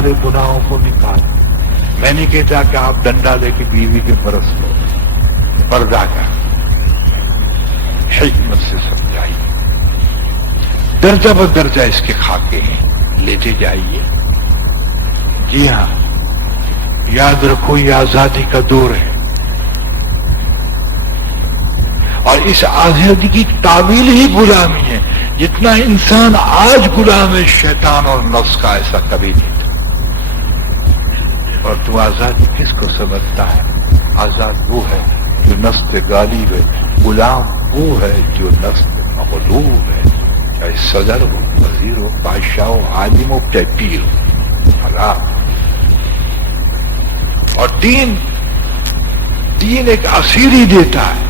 سارے گناہوں کو نکال. میں نہیں کہتا کہ آپ ڈنڈا لے کے بیوی کے برس لو، پردہ کر، حکمت سے سمجھائیے. درجہ بدرجہ اس کے خاکے ہیں، لیتے جائیے. جی ہاں، یاد رکھو یہ آزادی کا دور ہے، اور اس آزادی کی تعویل ہی غلامی ہے. جتنا انسان آج غلام ہے شیطان اور نفس کا، ایسا کبھی نہیں تھا. اور تو آزادی کس کو سمجھتا ہے؟ آزاد وہ ہے جو نفس پہ غالب ہے، غلام وہ ہے جو نفس پہ مغلوب ہے، چاہے صدر ہو، وزیر ہو، بادشاہ ہو، عالم ہو، چاہے پیر ہو. حالات اور دین ایک اسیر ہی دیتا ہے،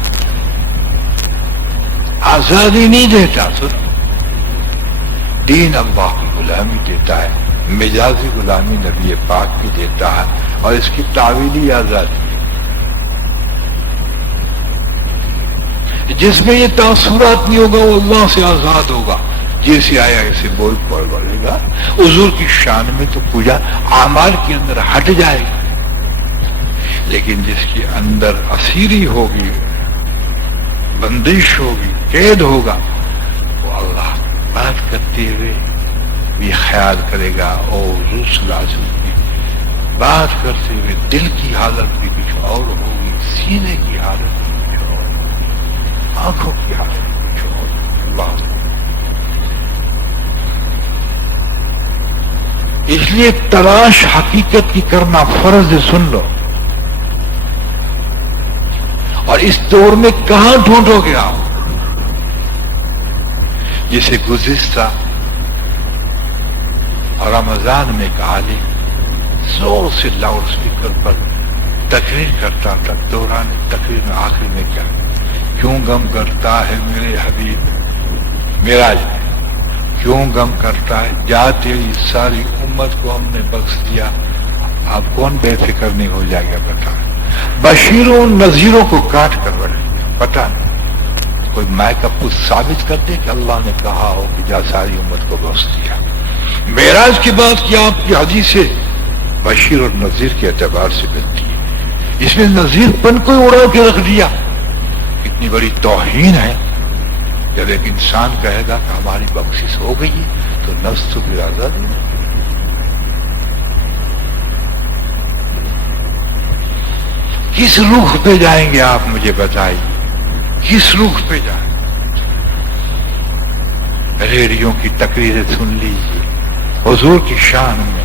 آزادی نہیں دیتا. سر دین اللہ کی غلامی دیتا ہے، مجازی غلامی نبی پاک کی دیتا ہے، اور اس کی تعویلی آزادی ہے. جس میں یہ تاثرات نہیں ہوگا وہ اللہ سے آزاد ہوگا، جیسے آیا ایسے بول پڑے گا. حضور کی شان میں تو پوجا اعمال کے اندر ہٹ جائے گا، لیکن جس کے اندر اسیری ہوگی، بندش ہوگی، قید ہوگا، وہ اللہ بات کرتے ہوئے بھی خیال کرے گا. اور لازم کی بات کرتے ہوئے دل کی حالت بھی کچھ اور ہوگی، سینے کی حالت بھی کچھ اور، آنکھوں کی حالت بھی کچھ اور. اللہ اس لیے تلاش حقیقت کی کرنا فرض ہے. سن لو، اور اس دور میں کہاں ڈھونڈو گے آپ؟ جسے گزشتہ رمضان میں ایک عالم زور سے لاؤڈ اسپیکر پر تقریر کرتا تھا. دوران تقریر میں آخر میں کیا، کیوں غم کرتا ہے میرے حبیب معراج میں، کیوں غم کرتا ہے، جاتے ہی ساری امت کو ہم نے بخش دیا، اب کون بے فکر نہیں ہو جائے گا؟ بتا. بشیروں نذیروں کو کاٹ کر بڑھے، پتہ نہیں کوئی مائع کا پوچھ ثابت کر دے کہ اللہ نے کہا ہو کہ جا ساری امت کو بخش دیا. معراج کی بات کی آپ کی حدیث سے بشیر اور نذیر کے اعتبار سے ملتی ہے. اس میں نذیر پن کو اڑا کے رکھ دیا. اتنی بڑی توہین ہے. جب ایک انسان کہے گا کہ ہماری بخشش ہو گئی تو نفس تو پھر آزاد ہے. کس رخ پہ جائیں گے آپ مجھے بتائیے، کس رخ پہ جائیں؟ ریڈیو کی تقریریں سن لیجیے، حضور کی شان میں،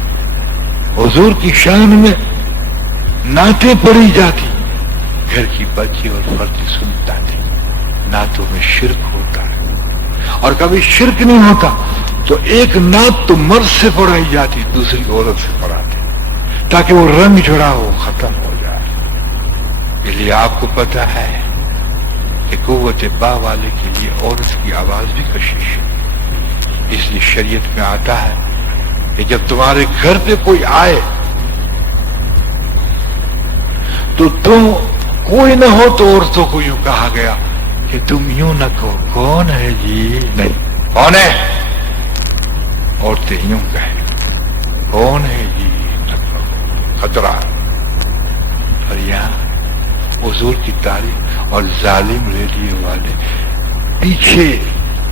حضور کی شان میں نعتیں پڑھی جاتی، گھر کی بچی اور فردی سنتا تھے. نعتوں میں شرک ہوتا ہے، اور کبھی شرک نہیں ہوتا تو ایک نعت تو مرد سے پڑھائی جاتی، دوسری عورت سے پڑھاتے تاکہ وہ رنگ جڑا ہو، ختم ہو جائے. اس لیے آپ کو پتا ہے کہ قوت با والے کے لیے عورت کی آواز بھی کشش ہے. اس لیے شریعت میں آتا ہے کہ جب تمہارے گھر پہ کوئی آئے تو تم کوئی نہ ہو تو عورتوں کو یوں کہا گیا کہ تم یوں نہ کہو کون ہے جی، نہیں کون ہے، عورتیں یوں کہیں کون ہے جی، نہ کہو، خطرہ. اور یہاں حضور کی تعریف اور ظالم ریڈیو والے پیچھے،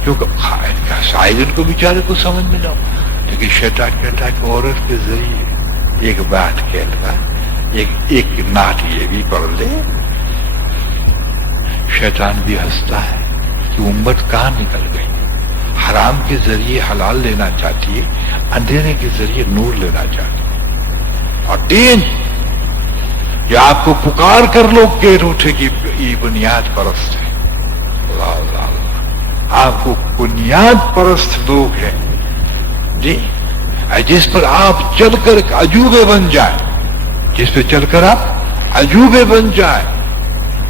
کیونکہ شاید ان کو بیچارے کو سمجھ میں نہ ہو، لیکن شیطان کہتا ہے کہ عورت کے ذریعے ایک بات کہتا، ایک نعت یہ بھی پڑھ لے. شیطان بھی ہنستا ہے کہ امت کہاں نکل گئی، حرام کے ذریعے حلال لینا چاہتی ہے، اندھیرے کے ذریعے نور لینا چاہتی ہے. اور دین یہ آپ کو پکار کر لوگ کہہ اٹھے کہ یہ بنیاد پرست ہے. اللہ اللہ اللہ، آپ کو بنیاد پرست لوگ ہیں جی، جس پر آپ چل کر ایک عجوبے بن جائیں، جس پہ چل کر آپ عجوبے بن جائیں،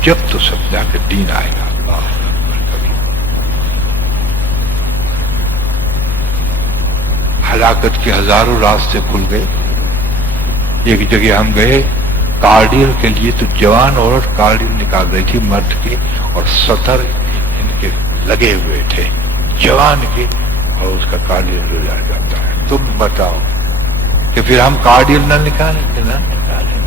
جب تو سب جا کے دین آئے گا. اللہ ہلاکت کے ہزاروں راستے کھل گئے. ایک جگہ ہم گئے کارڈیل کے لیے، تو جوان عورت کارڈیل نکال رہی تھی مرد کے، اور سطر ان کے لگے ہوئے تھے جوان کے، اور اس کا کارڈیل رلا جاتا ہے. تم بتاؤ کہ پھر ہم کارڈیل نہ نکالیں کہ نہ نکالیں،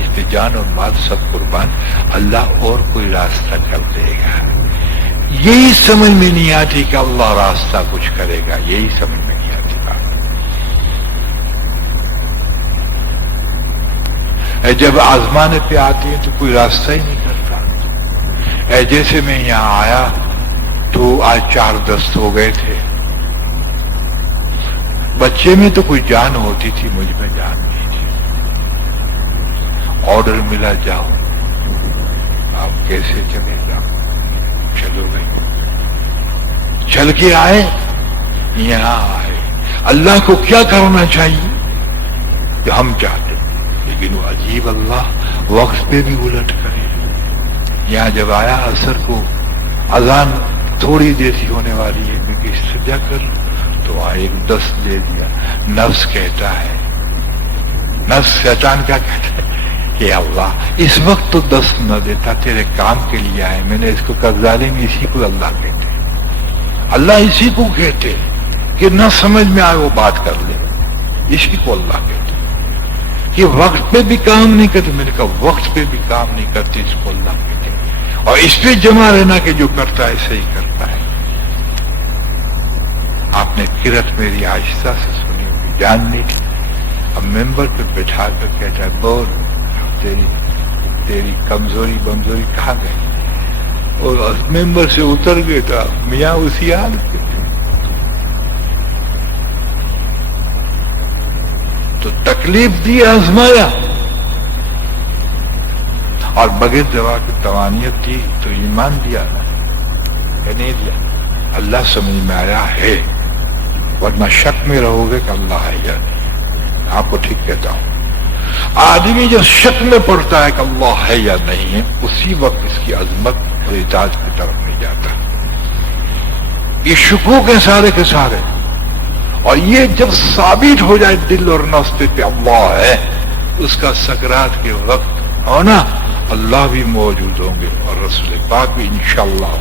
اس پہ جان اور مال سب قربان، اللہ اور کوئی راستہ کر دے گا۔ یہی سمجھ میں نہیں آتی کہ اللہ راستہ کچھ کرے گا، یہی سمجھ میں نہیں آتی بات۔ جب آزمانے پہ آتی ہے تو کوئی راستہ ہی نہیں کرتا۔ جیسے میں یہاں آیا تو آج 4 دست ہو گئے تھے، بچے میں تو کوئی جان ہوتی تھی، مجھ میں جان نہیں تھی۔ آرڈر ملا جاؤ، آپ کیسے چلے جاؤ، چلو بھائی، چل کے آئے، یہاں آئے۔ اللہ کو کیا کرنا چاہیے جو ہم چاہتے ہیں، لیکن وہ عجیب اللہ وقت پہ بھی الٹ کرے۔ یہاں جب آیا عصر کو، اذان تھوڑی دیر سی ہونے والی ہے، میں کہ سجا کر، تو وہاں ایک دست دے دیا۔ نفس کہتا ہے، نفس شیطان کیا کہتا ہے کہ اللہ اس وقت تو دست نہ دیتا، تیرے کام کے لیے آئے، میں نے اس کو کذالم، اسی کو اللہ کہتے ہیں، اللہ اسی کو کہتے کہ نہ سمجھ میں آئے وہ بات کر لے، اسی کو اللہ کہتے کہ وقت پہ بھی کام نہیں کرتے۔ میں نے کہا وقت پہ بھی کام نہیں کرتے، اس کو اللہ کہتے، اور اس پہ جمع رہنا کہ جو کرتا ہے صحیح کرتا ہے۔ آپ نے قرت میری آہستہ سے سنی ہوگی، جان نہیں تھی۔ اب ممبر پہ بٹھا کر کہتا ہے بول، تیری کمزوری بمزوری کہاں گئی؟ اور ممبر سے اتر گئے تو میاں اسی حالت پہ تھے۔ تو تکلیف دی، آزمایا، اور بغیر دوا کی توانیت دی تو ایمان دیا یا نہیں دیا؟ اللہ سمجھ میں آیا ہے، ورنہ شک میں رہو گے کہ اللہ ہے یا نہیں۔ آپ کو ٹھیک کہتا ہوں، آدمی جو شک میں پڑتا ہے کہ اللہ ہے یا نہیں ہے، اسی وقت اس کی عظمت اور اطاعت کی طرف نہیں جاتا۔ یہ شکوک ہے سارے کے سارے، اور یہ جب ثابت ہو جائے دل اور نفس پہ اللہ ہے، اس کا سکرات کے وقت ہونا، اللہ بھی موجود ہوں گے اور رسول پاک بھی انشاءاللہ۔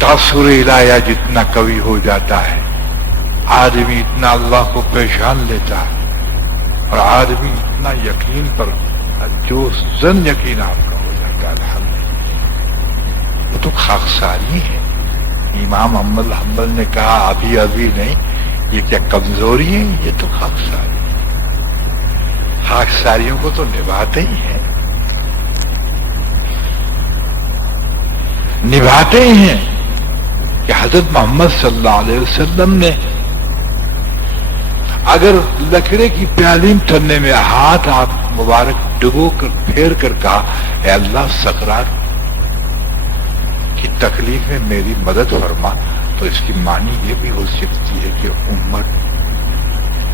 تاثر الہیہ جتنا قوی ہو جاتا ہے، آدمی اتنا اللہ کو پہچان لیتا ہے، اور آدمی اتنا یقین پر جو زن یقین آپ کا ہو جاتا ہے، الحمدللہ۔ وہ تو خاکساری ہے۔ امام احمد حنبل نے کہا ابھی نہیں، یہ کیا کمزوری ہے؟ یہ تو خاکساری، خاکساریوں کو تو نبھاتے ہی ہیں، نبھاتے ہی ہیں۔ کہ حضرت محمد صلی اللہ علیہ وسلم نے اگر لکڑے کی پیالی تھرنے میں ہاتھ مبارک ڈبو کر پھیر کر کہا اے اللہ سکرات کی تکلیف میں میری مدد فرما، تو اس کی معنی یہ بھی ہو سکتی ہے کہ امت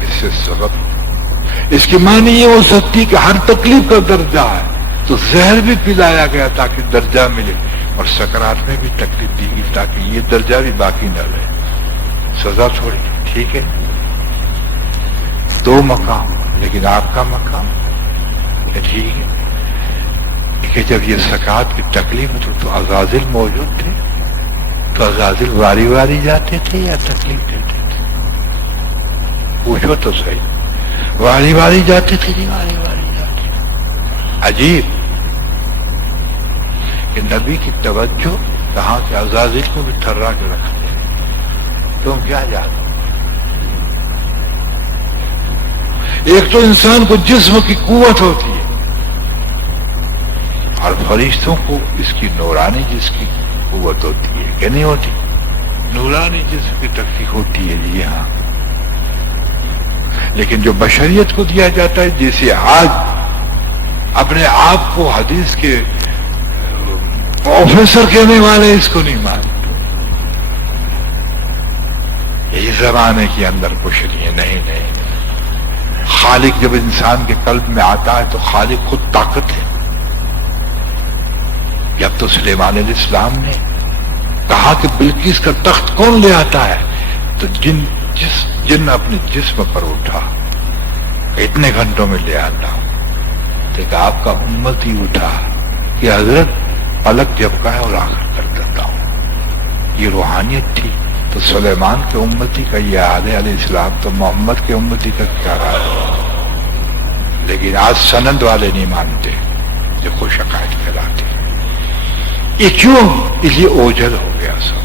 اس سے سبق، اس کی معنی یہ ہو سکتی کہ ہر تکلیف کا درجہ ہے، تو زہر بھی پلایا گیا تاکہ درجہ ملے، اور سکرات میں بھی تکلیف دی گئی تاکہ یہ درجہ بھی باقی نہ رہے۔ سزا تھوڑی، ٹھیک ہے، 2 مقام، لیکن آپ کا مقام ٹھیک ہے کہ جب یہ سکرات کی تکلیف تو عزازل موجود تھے، تو عزازل واری واری جاتے تھے یا تکلیف دیتے تھے؟ پوچھو تو صحیح، واری واری جاتے تھے جی، واری واری جاتے تھے۔ عجیب کہ نبی کی توجہ کہاں کہ عزازل کو بھی تھرا کے رکھتے ہیں، تم کیا جانتے؟ ایک تو انسان کو جسم کی قوت ہوتی ہے، اور فرشتوں کو اس کی نورانی جسم کی قوت ہوتی ہے کہ نہیں ہوتی؟ نورانی جسم کی تکلیف ہوتی ہے جی ہاں، لیکن جو بشریت کو دیا جاتا ہے، جیسے آج اپنے آپ کو حدیث کے پروفیسر کہنے والے اس کو نہیں مانتے، یہی زمانے کے اندر کچھ نہیں ہے۔ خالق جب انسان کے قلب میں آتا ہے تو خالق خود طاقت ہے۔ جب تو سلیمان علیہ السلام نے کہا کہ بلقیس کا تخت کون لے آتا ہے، تو جن اپنے جسم پر اٹھا، اتنے گھنٹوں میں لے آتا ہوں، تو آپ کا امت ہی اٹھا کہ حضرت پلک جھپکا ہے اور آخر کر دیتا ہوں۔ یہ روحانیت تھی، تو تو سلیمان کے امتی کا یہ حال ہے علیہ السلام، تو محمد کے امتی کا کیا حال ہے؟ لیکن آج سند والے نہیں مانتے، دیکھو شکایت کراتے، یہ کیوں؟ اس لیے اوجھل ہو گیا سب،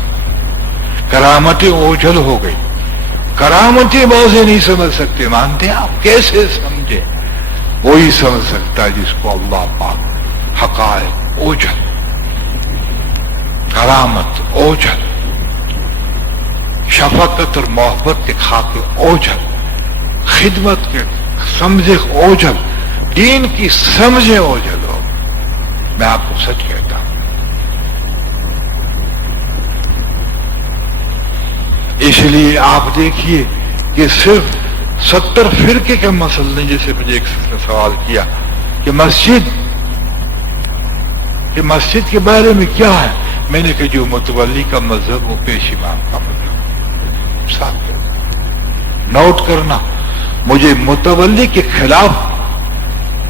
کرامتیں اوجھل ہو گئی، کرامتیں بازے نہیں سمجھ سکتے، مانتے آپ؟ کیسے سمجھے؟ وہی سمجھ سکتا ہے جس کو اللہ پاک حقائق اوجھل، کرامت اوجھل، شفقت اور محبت کے خاکے اوجھل، خدمت کے سمجھے اوجھل، دین کی سمجھے اوجھل ہو۔ میں آپ کو سچ کہتا ہوں، اس لیے آپ دیکھیے کہ صرف 70 فرقے کا مسئلہ نہیں، جیسے مجھے ایک نے سوال کیا کہ مسجد کے بارے میں کیا ہے، میں نے کہا جو متولی کا مذہب وہ پیش امام کا مذہب، صاحب نوٹ کرنا، مجھے متولی کے خلاف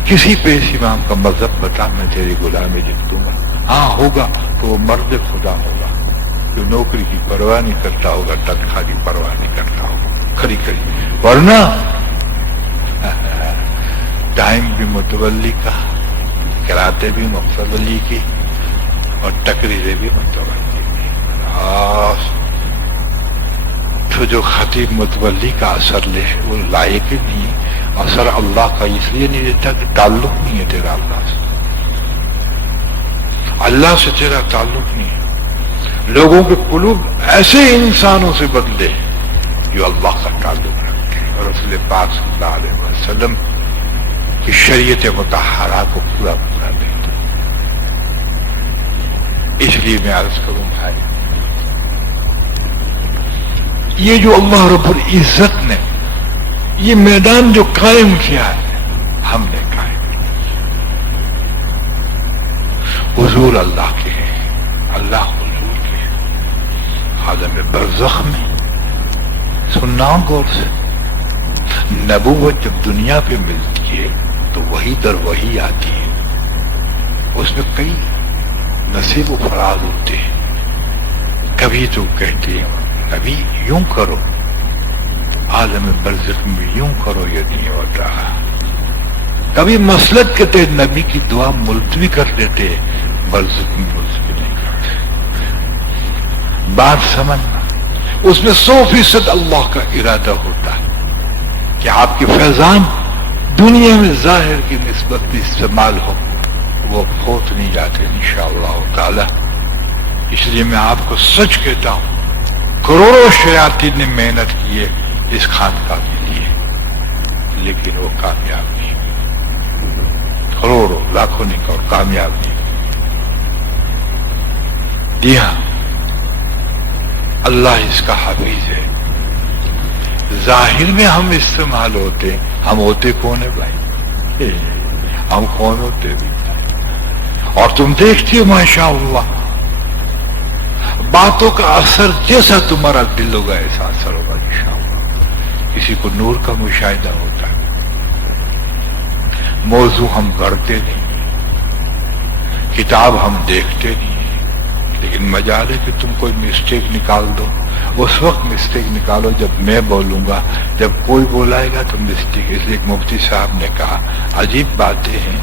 کسی پیش امام کا مذہب بتا، میں تیری غلامی لکھ دوں گا۔ ہاں ہوگا تو وہ مرد خدا ہوگا جو نوکری کی پرواہ نہیں کرتا ہوگا، تنخواہ کی پرواہ نہیں کرتا ہوگا، کھڑی ورنہ ٹائم بھی متولی کا، کراتے بھی متولی کی، اور تقریریں بھی متولی کی۔ تو جو خطیب متولی کا اثر لے وہ لائق نہیں، اثر اللہ کا اس لیے نہیں دیتا کہ تعلق نہیں ہے تیرا اللہ سے، اللہ سے تیرا تعلق نہیں ہے۔ لوگوں کے قلوب ایسے انسانوں سے بدلے جو اللہ کا تعلق رکھتے ہیں، اور رسول پاک صلی اللہ علیہ وسلم کی شریعت مطہرہ کو پورا دیتے۔ اس لیے میں عرض کروں بھائی، یہ جو اللہ رب العزت نے یہ میدان جو قائم کیا ہے، ہم نے قائم کیا، حضور اللہ کے ہیں، اللہ حضور کے ہیں۔ عالم برزخ میں سننا غور سے، نبوت جب دنیا پہ ملتی ہے تو وہی در وہی آتی ہے، اس میں کئی نصیب و فراز ہوتے ہیں۔ کبھی تو کہتے ہیں نبی یوں کرو، عالم برزخ میں یوں کرو، یہ نہیں ہوتا۔ کبھی مسلک کے تحت نبی کی دعا ملتوی کر دیتے، برزخ میں ملتوی نہیں کرتے۔ بات سمجھنا، اس میں 100% اللہ کا ارادہ ہوتا ہے کہ آپ کے فیضان دنیا میں ظاہر کی نسبت بھی استعمال ہو، وہ کھوت نہیں جاتے انشاءاللہ تعالی۔ اس لیے میں آپ کو سچ کہتا ہوں، کروڑوں شیاطین نے محنت کی ہے اس خانقاہ کے لیے، لیکن وہ کامیاب نہیں، کروڑوں لاکھوں نے اور کامیاب نہیں۔ جی ہاں، اللہ اس کا حافظ ہے۔ ظاہر میں ہم استعمال ہوتے، ہم ہوتے کون ہے بھائی؟ ہم کون ہوتے بھی؟ اور تم دیکھتی ہو ماشاءاللہ باتوں کا اثر جیسا تمہارا دل ہوگا ایسا اثر ہوگا انشاءاللہ۔ کسی کو نور کا مشاہدہ ہوتا ہے، موضوع ہم گڑھتے نہیں، کتاب ہم دیکھتے نہیں، لیکن مجال ہے کہ تم کوئی مسٹیک نکال دو، اس وقت مسٹیک نکالو جب میں بولوں گا، جب کوئی بولائے گا تو مسٹیک۔ اس لیے ایک مفتی صاحب نے کہا عجیب باتیں ہیں،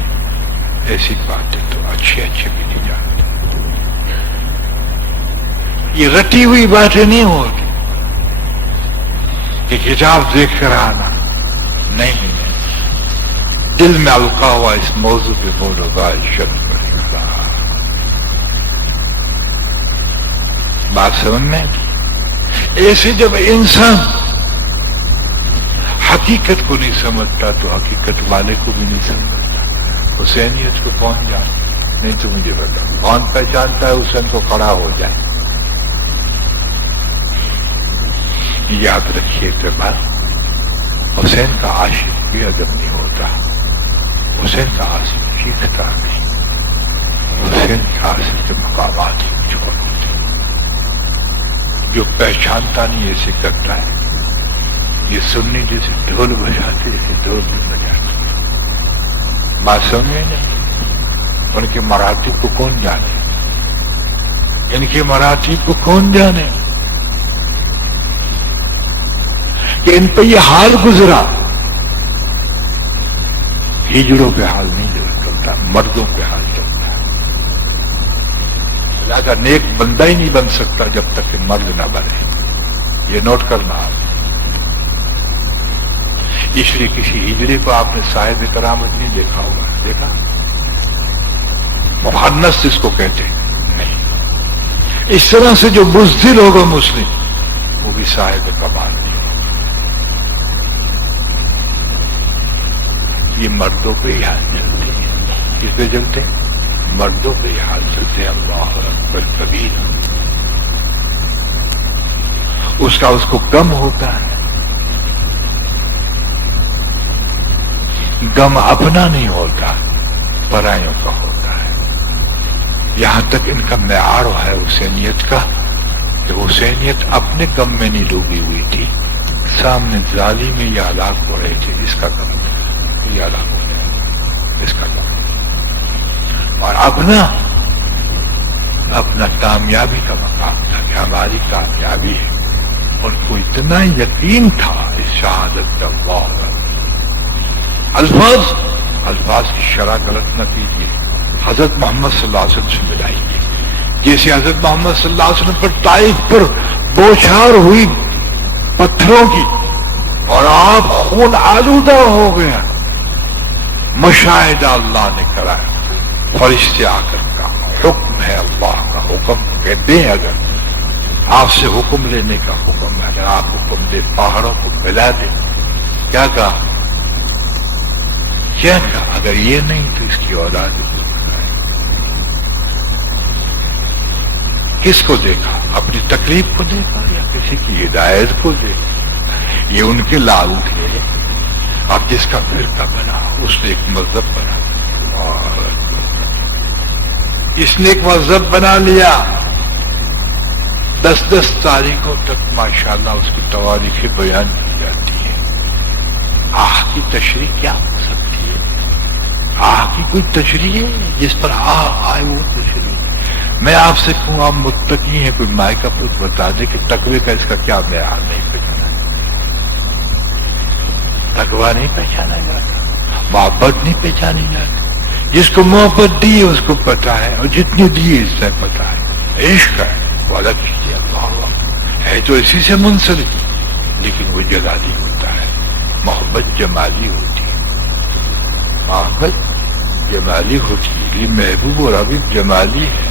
ایسی باتیں تو اچھی بھی نہیں جانتی، یہ رٹی ہوئی باتیں نہیں ہوتی کہ کتاب دیکھ کر آنا، نہیں، دل میں القا ہوا اس موضوع پہ بولو گا، عزت کرے گا۔ بات سمجھ میں ایسے جب انسان حقیقت کو نہیں سمجھتا تو حقیقت والے کو بھی نہیں سمجھتا۔ حسینیت کو کون جانتا؟ نہیں تو مجھے بتا، کون پہچانتا ہے حسین کو؟ کھڑا ہو جائے۔ یاد رکھیے کہ بات، حسین کا عاشق بھی ادب نہیں ہوتا، حسین کا عاشق چیختا نہیں، حسین کا عاشق کے مقامات ہی کچھ اور ہوتے، جو پہچانتا نہیں ایسے کرتا ہے۔ یہ سنی جیسے ڈھول بجاتے، جیسے ڈھول بھی بجاتے، بات سمجھے نا؟ ان کے مراتب کو کون جانے؟ ان کے مراتب کو کون جانے؟ کہ ان پہ یہ حال گزرا. ہجڑوں پہ حال نہیں چلتا، مردوں پہ حال چلتا ہے. لہذا نیک بندہ ہی نہیں بن سکتا جب تک کہ مرد نہ بنے. یہ نوٹ کرنا آپ. اس لیے کسی ہجڑے کو آپ نے صاحب کرامت نہیں دیکھا ہوگا. دیکھا؟ مخنث جس کو کہتے ہیں نہیں. اس طرح سے جو بزدل ہوگا مسلم وہ بھی صاحب کمال نہیں. یہ مردوں پہ ہی حال چلتے ہیں. کس پہ چلتے ہیں؟ مردوں پہ ہی حال چلتے ہیں. اللہ اکبر کبیر. اس کو غم ہوتا ہے. غم اپنا نہیں ہوتا، پرائیوں کا ہوتا ہے. یہاں تک ان کا معیار ہے حسینیت کا کہ حسینیت اپنے غم میں نہیں ڈوبی ہوئی تھی، سامنے ظالم میں یہ ہلاک ہو رہے تھے، اس کا غم یہ ہلاک ہو رہا، اس کا غم. اور اپنا کامیابی کا مقام تھا کہ ہماری کامیابی ہے. اور کو اتنا یقین تھا اس شہادت کا. اللہ الفاظ کی شرح غلط نہ کیجیے. حضرت محمد صلی اللہ علیہ وسلم سے ملائیے. جیسے حضرت محمد صلی اللہ علیہ وسلم پر طائف پر بوچھار ہوئی پتھروں کی اور آپ خون آلودہ ہو گیا. مشاہدہ اللہ نے کرایا. فرشتے آ کر کا حکم ہے، اللہ کا حکم کہتے ہیں. اگر آپ سے حکم لینے کا حکم ہے، اگر آپ حکم دے پہاڑوں کو ملا دیں. کیا کہا؟ اگر یہ نہیں تو اس کی اولاد کس کو دیکھا؟ اپنی تکلیف کو دیکھا یا کسی کی ہدایت کو دیکھا؟ یہ ان کے لال تھے. اب جس کا فرقہ بنا اس نے ایک مذہب بنا. اور اس نے ایک مذہب بنا لیا. 10 تاریخوں تک ماشاءاللہ اس کی تواریخیں بیان کی جاتی ہے. آہ کی تشریح کیا ہو سکتی ہے؟ آہ کی کوئی تشریح ہے جس پر آہ آئے وہ تشریح؟ میں آپ سے کہوں آپ متقی ہیں، کوئی مائع کا پوت بتا دے کہ تقوی کا اس کا کیا معیار نہیں پہچانا. تقوی نہیں پہچانا جاتا، محبت نہیں پہچانی جاتی. جس کو محبت دی اس کو پتا ہے، اور جتنی دی اس سے پتا ہے. عشق ہے وہ الگ چیز ہے. اللہ ہے تو اسی سے منسلک، لیکن وہ جلالی ہوتا ہے. محبت جمالی ہوتی ہے. محبت جمالی ہوتی ہے. یہ محبوب اور حبیب جمالی ہے.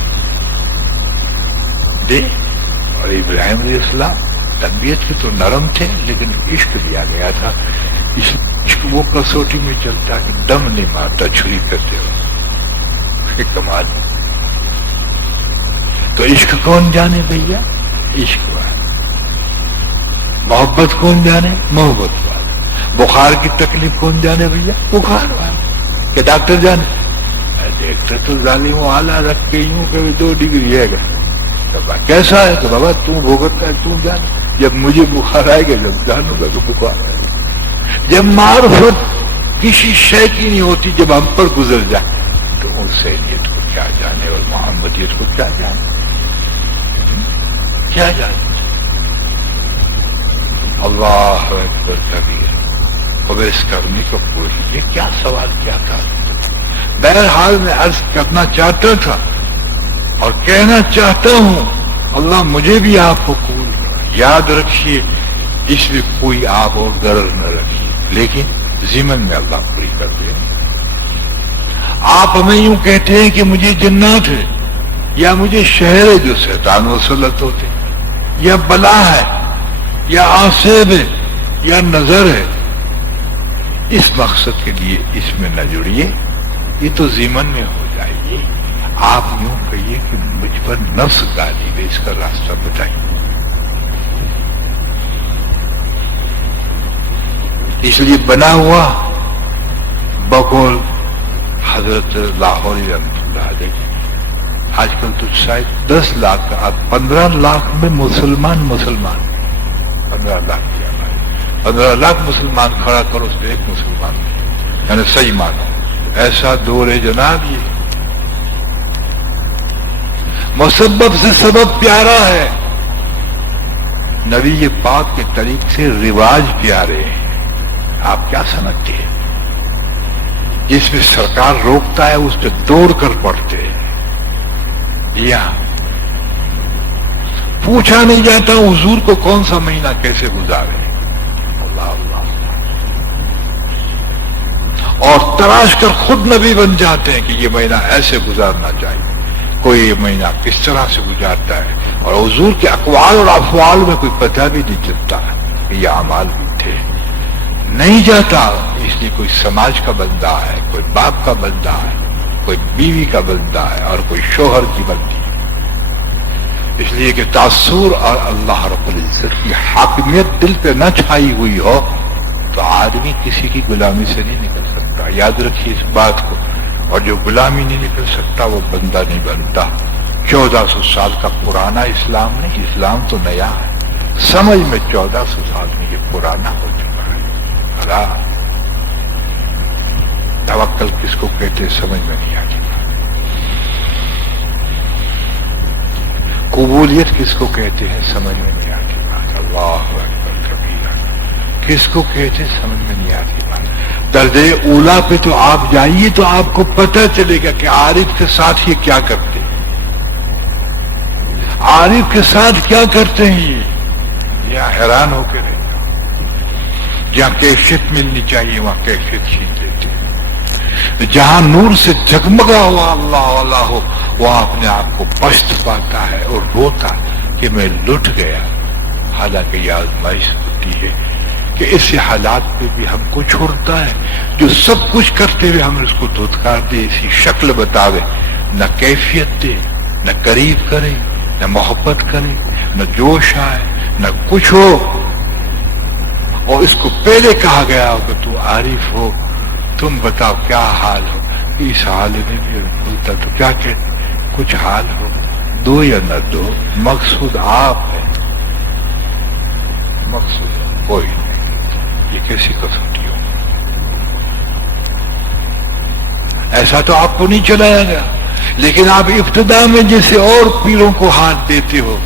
دے اور ابراہیم علیہ السلام طبیعت کے تو نرم تھے، لیکن عشق دیا گیا تھا. عشق وہ کسوٹی میں چلتا ہے کہ دم نہیں مارتا چھری کرتے ہو. کمال. تو عشق کون جانے بھیا؟ عشق والا. محبت کون جانے؟ محبت والا. بخار کی تکلیف کون جانے بھیا؟ بخار والا. کہ ڈاکٹر جانے؟ دیکھتے تو ظالم والا رکھ کے یوں کہ 2 ڈگری ہے گا. کیسا ہے تو بابا تم بھوگتا ہے، تم جان. جب مجھے بخار آئے گا جب جانوں گا کہ بخار آئے گا. جب معرفت کسی شے کی نہیں ہوتی، جب ہم پر گزر جائے تو حسینیت کو کیا جانے اور محمدیت کو کیا جانے. کیا جانے. اللہ اکبر کبیر. اویس کرنی کو پوری. یہ کیا سوال کیا تھا؟ بہرحال میں عرض کرنا چاہتا تھا اور کہنا چاہتا ہوں، اللہ مجھے بھی آپ کو قبول کرے. یاد رکھیے اس میں کوئی آپ اور غرض نہ رکھیے، لیکن ضمن میں اللہ پوری کر دے. آپ ہمیں یوں کہتے ہیں کہ مجھے جنات ہے، یا مجھے شہر ہے جو شیطان وسلط ہوتے، یا بلا ہے، یا آصیب ہے، یا نظر ہے. اس مقصد کے لیے اس میں نہ جڑیے. یہ تو ضمن میں ہو جائیے. آپ یوں کہیے کہ مجھ پر نفس گالی دے، اس کا راستہ بتائیے. اس لیے بنا ہوا بقول حضرت لاہوری رحمۃ اللہ علیہ. آج کل تو شاید 10 لاکھ 15 لاکھ میں مسلمان 15 لاکھ کی ہماری 15 لاکھ مسلمان کھڑا کرو، اس میں ایک مسلمان یعنی صحیح مانو. ایسا دور ہے جناب. یہ مسبب سے سبب پیارا ہے. نبی پاک کے طریق سے رواج پیارے ہیں، آپ کیا سمجھتے ہیں؟ جس میں سرکار روکتا ہے اس پہ دوڑ کر پڑتے ہیں، یا پوچھا نہیں جاتا حضور کو کون سا مہینہ کیسے گزارے، اللہ اللہ، اور تلاش کر خود نبی بن جاتے ہیں کہ یہ مہینہ ایسے گزارنا چاہیے، کوئی یہ مہینہ کس طرح سے گزارتا ہے، اور حضور کے اقوال اور افعال میں کوئی پتہ بھی نہیں چلتا کہ یہ اعمال بھی تھے، نہیں جاتا، اس لیے کوئی سماج کا بندہ ہے، کوئی باپ کا بندہ ہے، کوئی بیوی کا بندہ ہے، اور کوئی شوہر کی بندی ہے، اس لیے کہ تاثر اور اللہ رب العزت کی حاکمیت دل پہ نہ چھائی ہوئی ہو تو آدمی کسی کی غلامی سے نہیں نکل سکتا، یاد رکھیے اس بات کو، اور جو غلامی نہیں نکل سکتا وہ بندہ نہیں بنتا۔ 1400 سال کا پرانا اسلام نہیں، اسلام تو نیا ہے، سمجھ میں 1400 سال میں یہ پرانا ہو چکا ہے۔ توکل کس کو کہتے سمجھ میں نہیں آتی، قبولیت کس کو کہتے ہیں سمجھ میں نہیں آتی بات، اللہ اکبر کبیرہ کس کو کہتے سمجھ میں نہیں آتی بات۔ درجہ اولا پہ تو آپ جائیے تو آپ کو پتہ چلے گا کہ عارف کے ساتھ یہ کیا کرتے ہیں، عارف کے ساتھ کیا کرتے ہیں، یہ حیران ہو کے رہے، جہاں کیفیت ملنی چاہیے وہاں کیفیت چھین لیتے ہیں، جہاں نور سے جگمگا ہوا اللہ والا ہو وہاں اپنے آپ کو پست پاتا ہے اور روتا کہ میں لٹ گیا۔ حالانکہ یہ آزمائش ہوتی ہے کہ اس حالات پہ بھی ہم کو چھوڑتا ہے، جو سب کچھ کرتے ہوئے ہم اس کو دھتکار دے، اسی شکل بتاوے، نہ کیفیت دے، نہ قریب کرے، نہ محبت کرے، نہ جوش آئے، نہ کچھ ہو، اور اس کو پہلے کہا گیا ہو کہ تو عارف ہو، تم بتاؤ کیا حال ہو، اس حال میں بھی بولتا تو کیا کہتے، کچھ حال ہو، دو یا نہ دو، مقصود آپ ہے، مقصود کوئی نہیں، یہ کیسی کسوٹی ہو، ایسا تو آپ کو نہیں چلایا گیا، لیکن آپ ابتدا میں جیسے اور پیروں کو ہاتھ دیتے ہو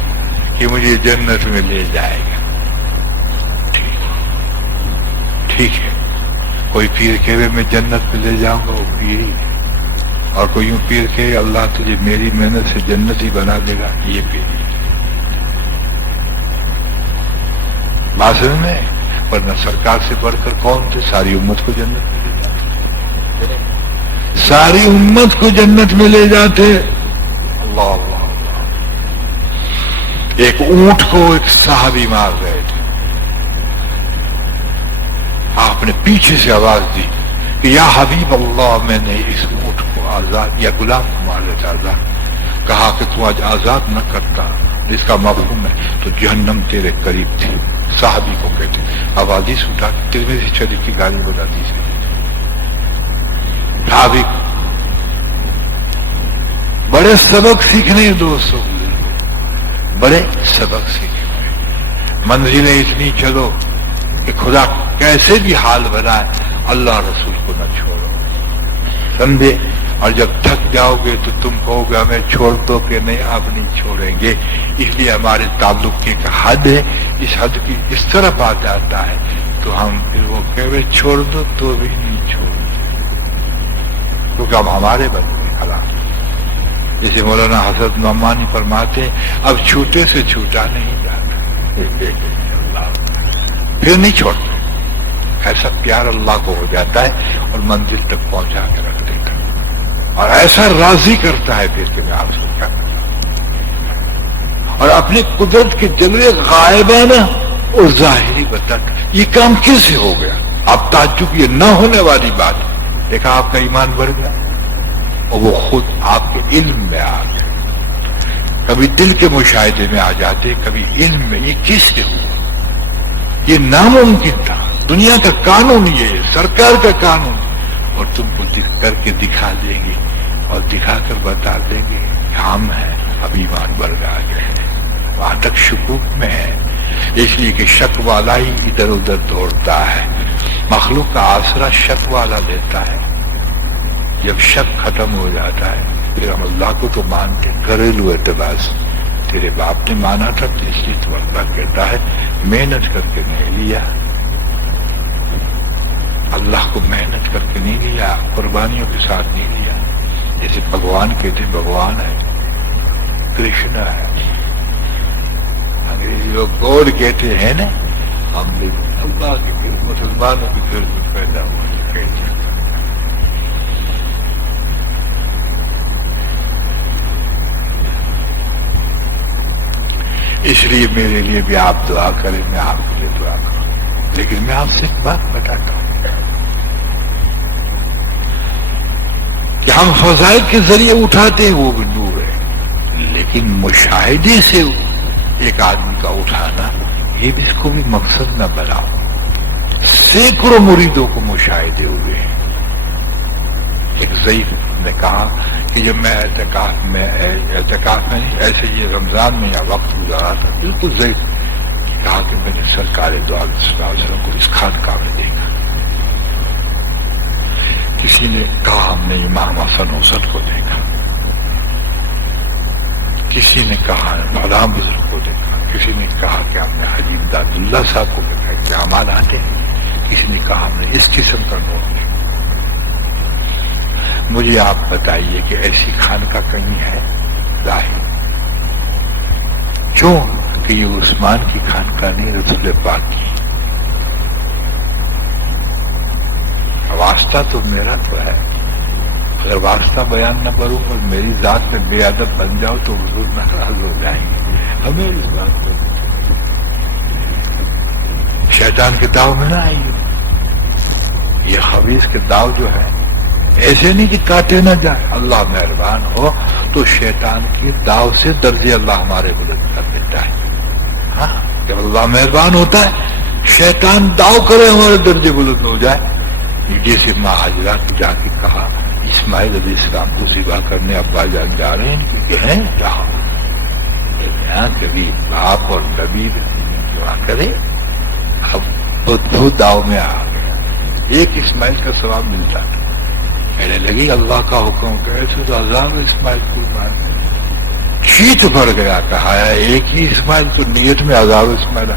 کہ مجھے جنت میں لے جائے گا، ٹھیک ہے، کوئی پیر کہے میں جنت میں لے جاؤں گا وہ پیر ہی، اور کوئی یوں پیر کہے اللہ تجھے میری محنت سے جنت ہی بنا دے گا، یہ پیر ہی، بات میں، ورنہ سرکار سے بڑھ کر کون تھے، ساری امت کو جنت میں لے جاتے، ساری امت کو جنت میں لے جاتے، اللہ اللہ اللہ۔ ایک اونٹ کو ایک صحابی مار رہے تھے، آپ نے پیچھے سے آواز دی کہ یا حبیب اللہ، میں نے اس اونٹ کو آزاد یا غلام کو مار لیتا آزاد، کہا کہ تو آج آزاد نہ کرتا، جس کا مفہوم ہے تو جہنم تیرے قریب تھی، صحابی کو کہتے حوادث اٹھا کے ترمذی شریف کی گالی بنا دی، صحابی بڑے سبق سیکھنے دوستوں، بڑے سبق سیکھنے، منزلیں اتنی چلو کہ خدا کیسے بھی حال بنائے اللہ رسول کو نہ چھوڑو، سمجھے، اور جب تھک جاؤ گے تو تم کہو گے ہمیں چھوڑ دو، کہ نہیں آپ نہیں چھوڑیں گے، اس لیے ہمارے تعلق کی ایک حد ہے، اس حد کی اس طرف آ جاتا ہے تو ہم پھر وہ کہے چھوڑ دو تو بھی نہیں چھوڑیں، کیونکہ اب ہمارے بن گئے حالات، جیسے مولانا حضرت نعمانی فرماتے ہیں اب چھوٹے سے چھوٹا نہیں جاتا، پھر نہیں چھوڑتے، ایسا پیار اللہ کو ہو جاتا ہے اور منزل تک پہنچا کے رکھ دیتا ہے، اور ایسا راضی کرتا ہے پھر کہ میں آپ سے کیا کروں، اور اپنی قدرت کے جلوے غائبانہ اور ظاہری بتاتا یہ کام کیسے ہو گیا، اب تعجب یہ نہ ہونے والی بات ہے، دیکھا آپ کا ایمان بڑھ گیا، اور وہ خود آپ کے علم میں آ گیا، کبھی دل کے مشاہدے میں آ جاتے، کبھی علم میں، یہ کیسے ہوا، یہ ناممکن تھا، دنیا کا قانون یہ ہے، سرکار کا قانون، اور تم کو کر کے دکھا دیں گے اور دکھا کر بتا دیں گے کہ ہم ہیں، اب ایمان بڑھ گئے، وہاں تک شکوک میں ہے، اس لیے کہ شک والا ہی ادھر ادھر دوڑتا ہے، مخلوق کا آسرا شک والا لیتا ہے، جب شک ختم ہو جاتا ہے پھر ہم اللہ کو تو مانتے، گھریلو اعتبار سے تیرے باپ نے مانا تھا تو اس لیے تو اللہ کہتا ہے محنت کر کے نہیں لیا، اللہ کو محنت کر کے نہیں لیا، قربانیوں کے ساتھ نہیں لیا. جیسے بھگوان کہتے بھگوان ہے، کرشنا ہے، انگریزی لوگ گوڈ کہتے ہیں نا، ہم بھی اللہ کے پھر مسلمانوں کے پھر پیدا ہوا. اس لیے میرے لیے بھی آپ دعا کریں، میں آپ کے لیے دعا کروں. لیکن میں آپ سے ایک بات بتاتا ہوں کہ ہم فضائل کے ذریعے اٹھاتے ہیں وہ بھی نور ہے، لیکن مشاہدے سے ایک آدمی کا اٹھانا یہ بھی اس کو بھی مقصد نہ بناؤ. سینکڑوں مریدوں کو مشاہدے ہوئے ہیں. ایک ضعیف نے کہا کہ جب میں اعتکاف میں نہیں، ایسے یہ رمضان میں یا وقت گزارا تھا، بالکل ضعیف، کہا کہ میں نے سرکار دو عالم صلی اللہ علیہ وسلم کو اس خانقاہ میں دیکھا. کسی نے کہا ہم نے امام حسن حسین کو دیکھا، کسی نے کہا مولانا بزرگ کو دیکھا، کسی نے کہا کہ ہم نے حاجی امداد اللہ صاحب کو دیکھا کیا مال آتے ہیں، کسی نے کہا ہم نے اس قسم کا نور دیکھا. مجھے آپ بتائیے کہ ایسی خانقاہ کہیں ہے ظاہر؟ کیوں کہ یہ عثمان کی خانقاہ نہیں، رسول پاک کی. واسطہ تو میرا تو ہے، اگر واسطہ بیان نہ کروں اور میری ذات میں بے ادب بن جاؤ تو حضور ناراض ہو جائیں گے. ہمیں اس بات کو شیطان کے داؤ میں نہ آئیے. یہ خبیث کے داؤ جو ہے ایسے نہیں کہ کاٹے نہ جائے. اللہ مہربان ہو تو شیطان کی داؤ سے درجے اللہ ہمارے بلند کر دیتا ہے. ہاں جب اللہ مہربان ہوتا ہے شیطان داؤ کرے ہمارے درجے بلند ہو جائے. جیسے ماں حاجرہ کو جا کے کہا اسماعیل علیہ السلام کو ذبح کرنے ابا جان جا رہے ہیں کیونکہ ہیں جاؤ. یہاں کبھی باپ اور نبی دعا کرے. اب بدھو داؤ میں آ گیا. ایک اسماعیل کا ثواب ملتا تھا. کہنے لگی اللہ کا حکم کیسے تو ہزار اسماعیل قربان. چیت بھر گیا. کہا ایک ہی اسماعیل تو نیت میں ہزاروں اسماعیل.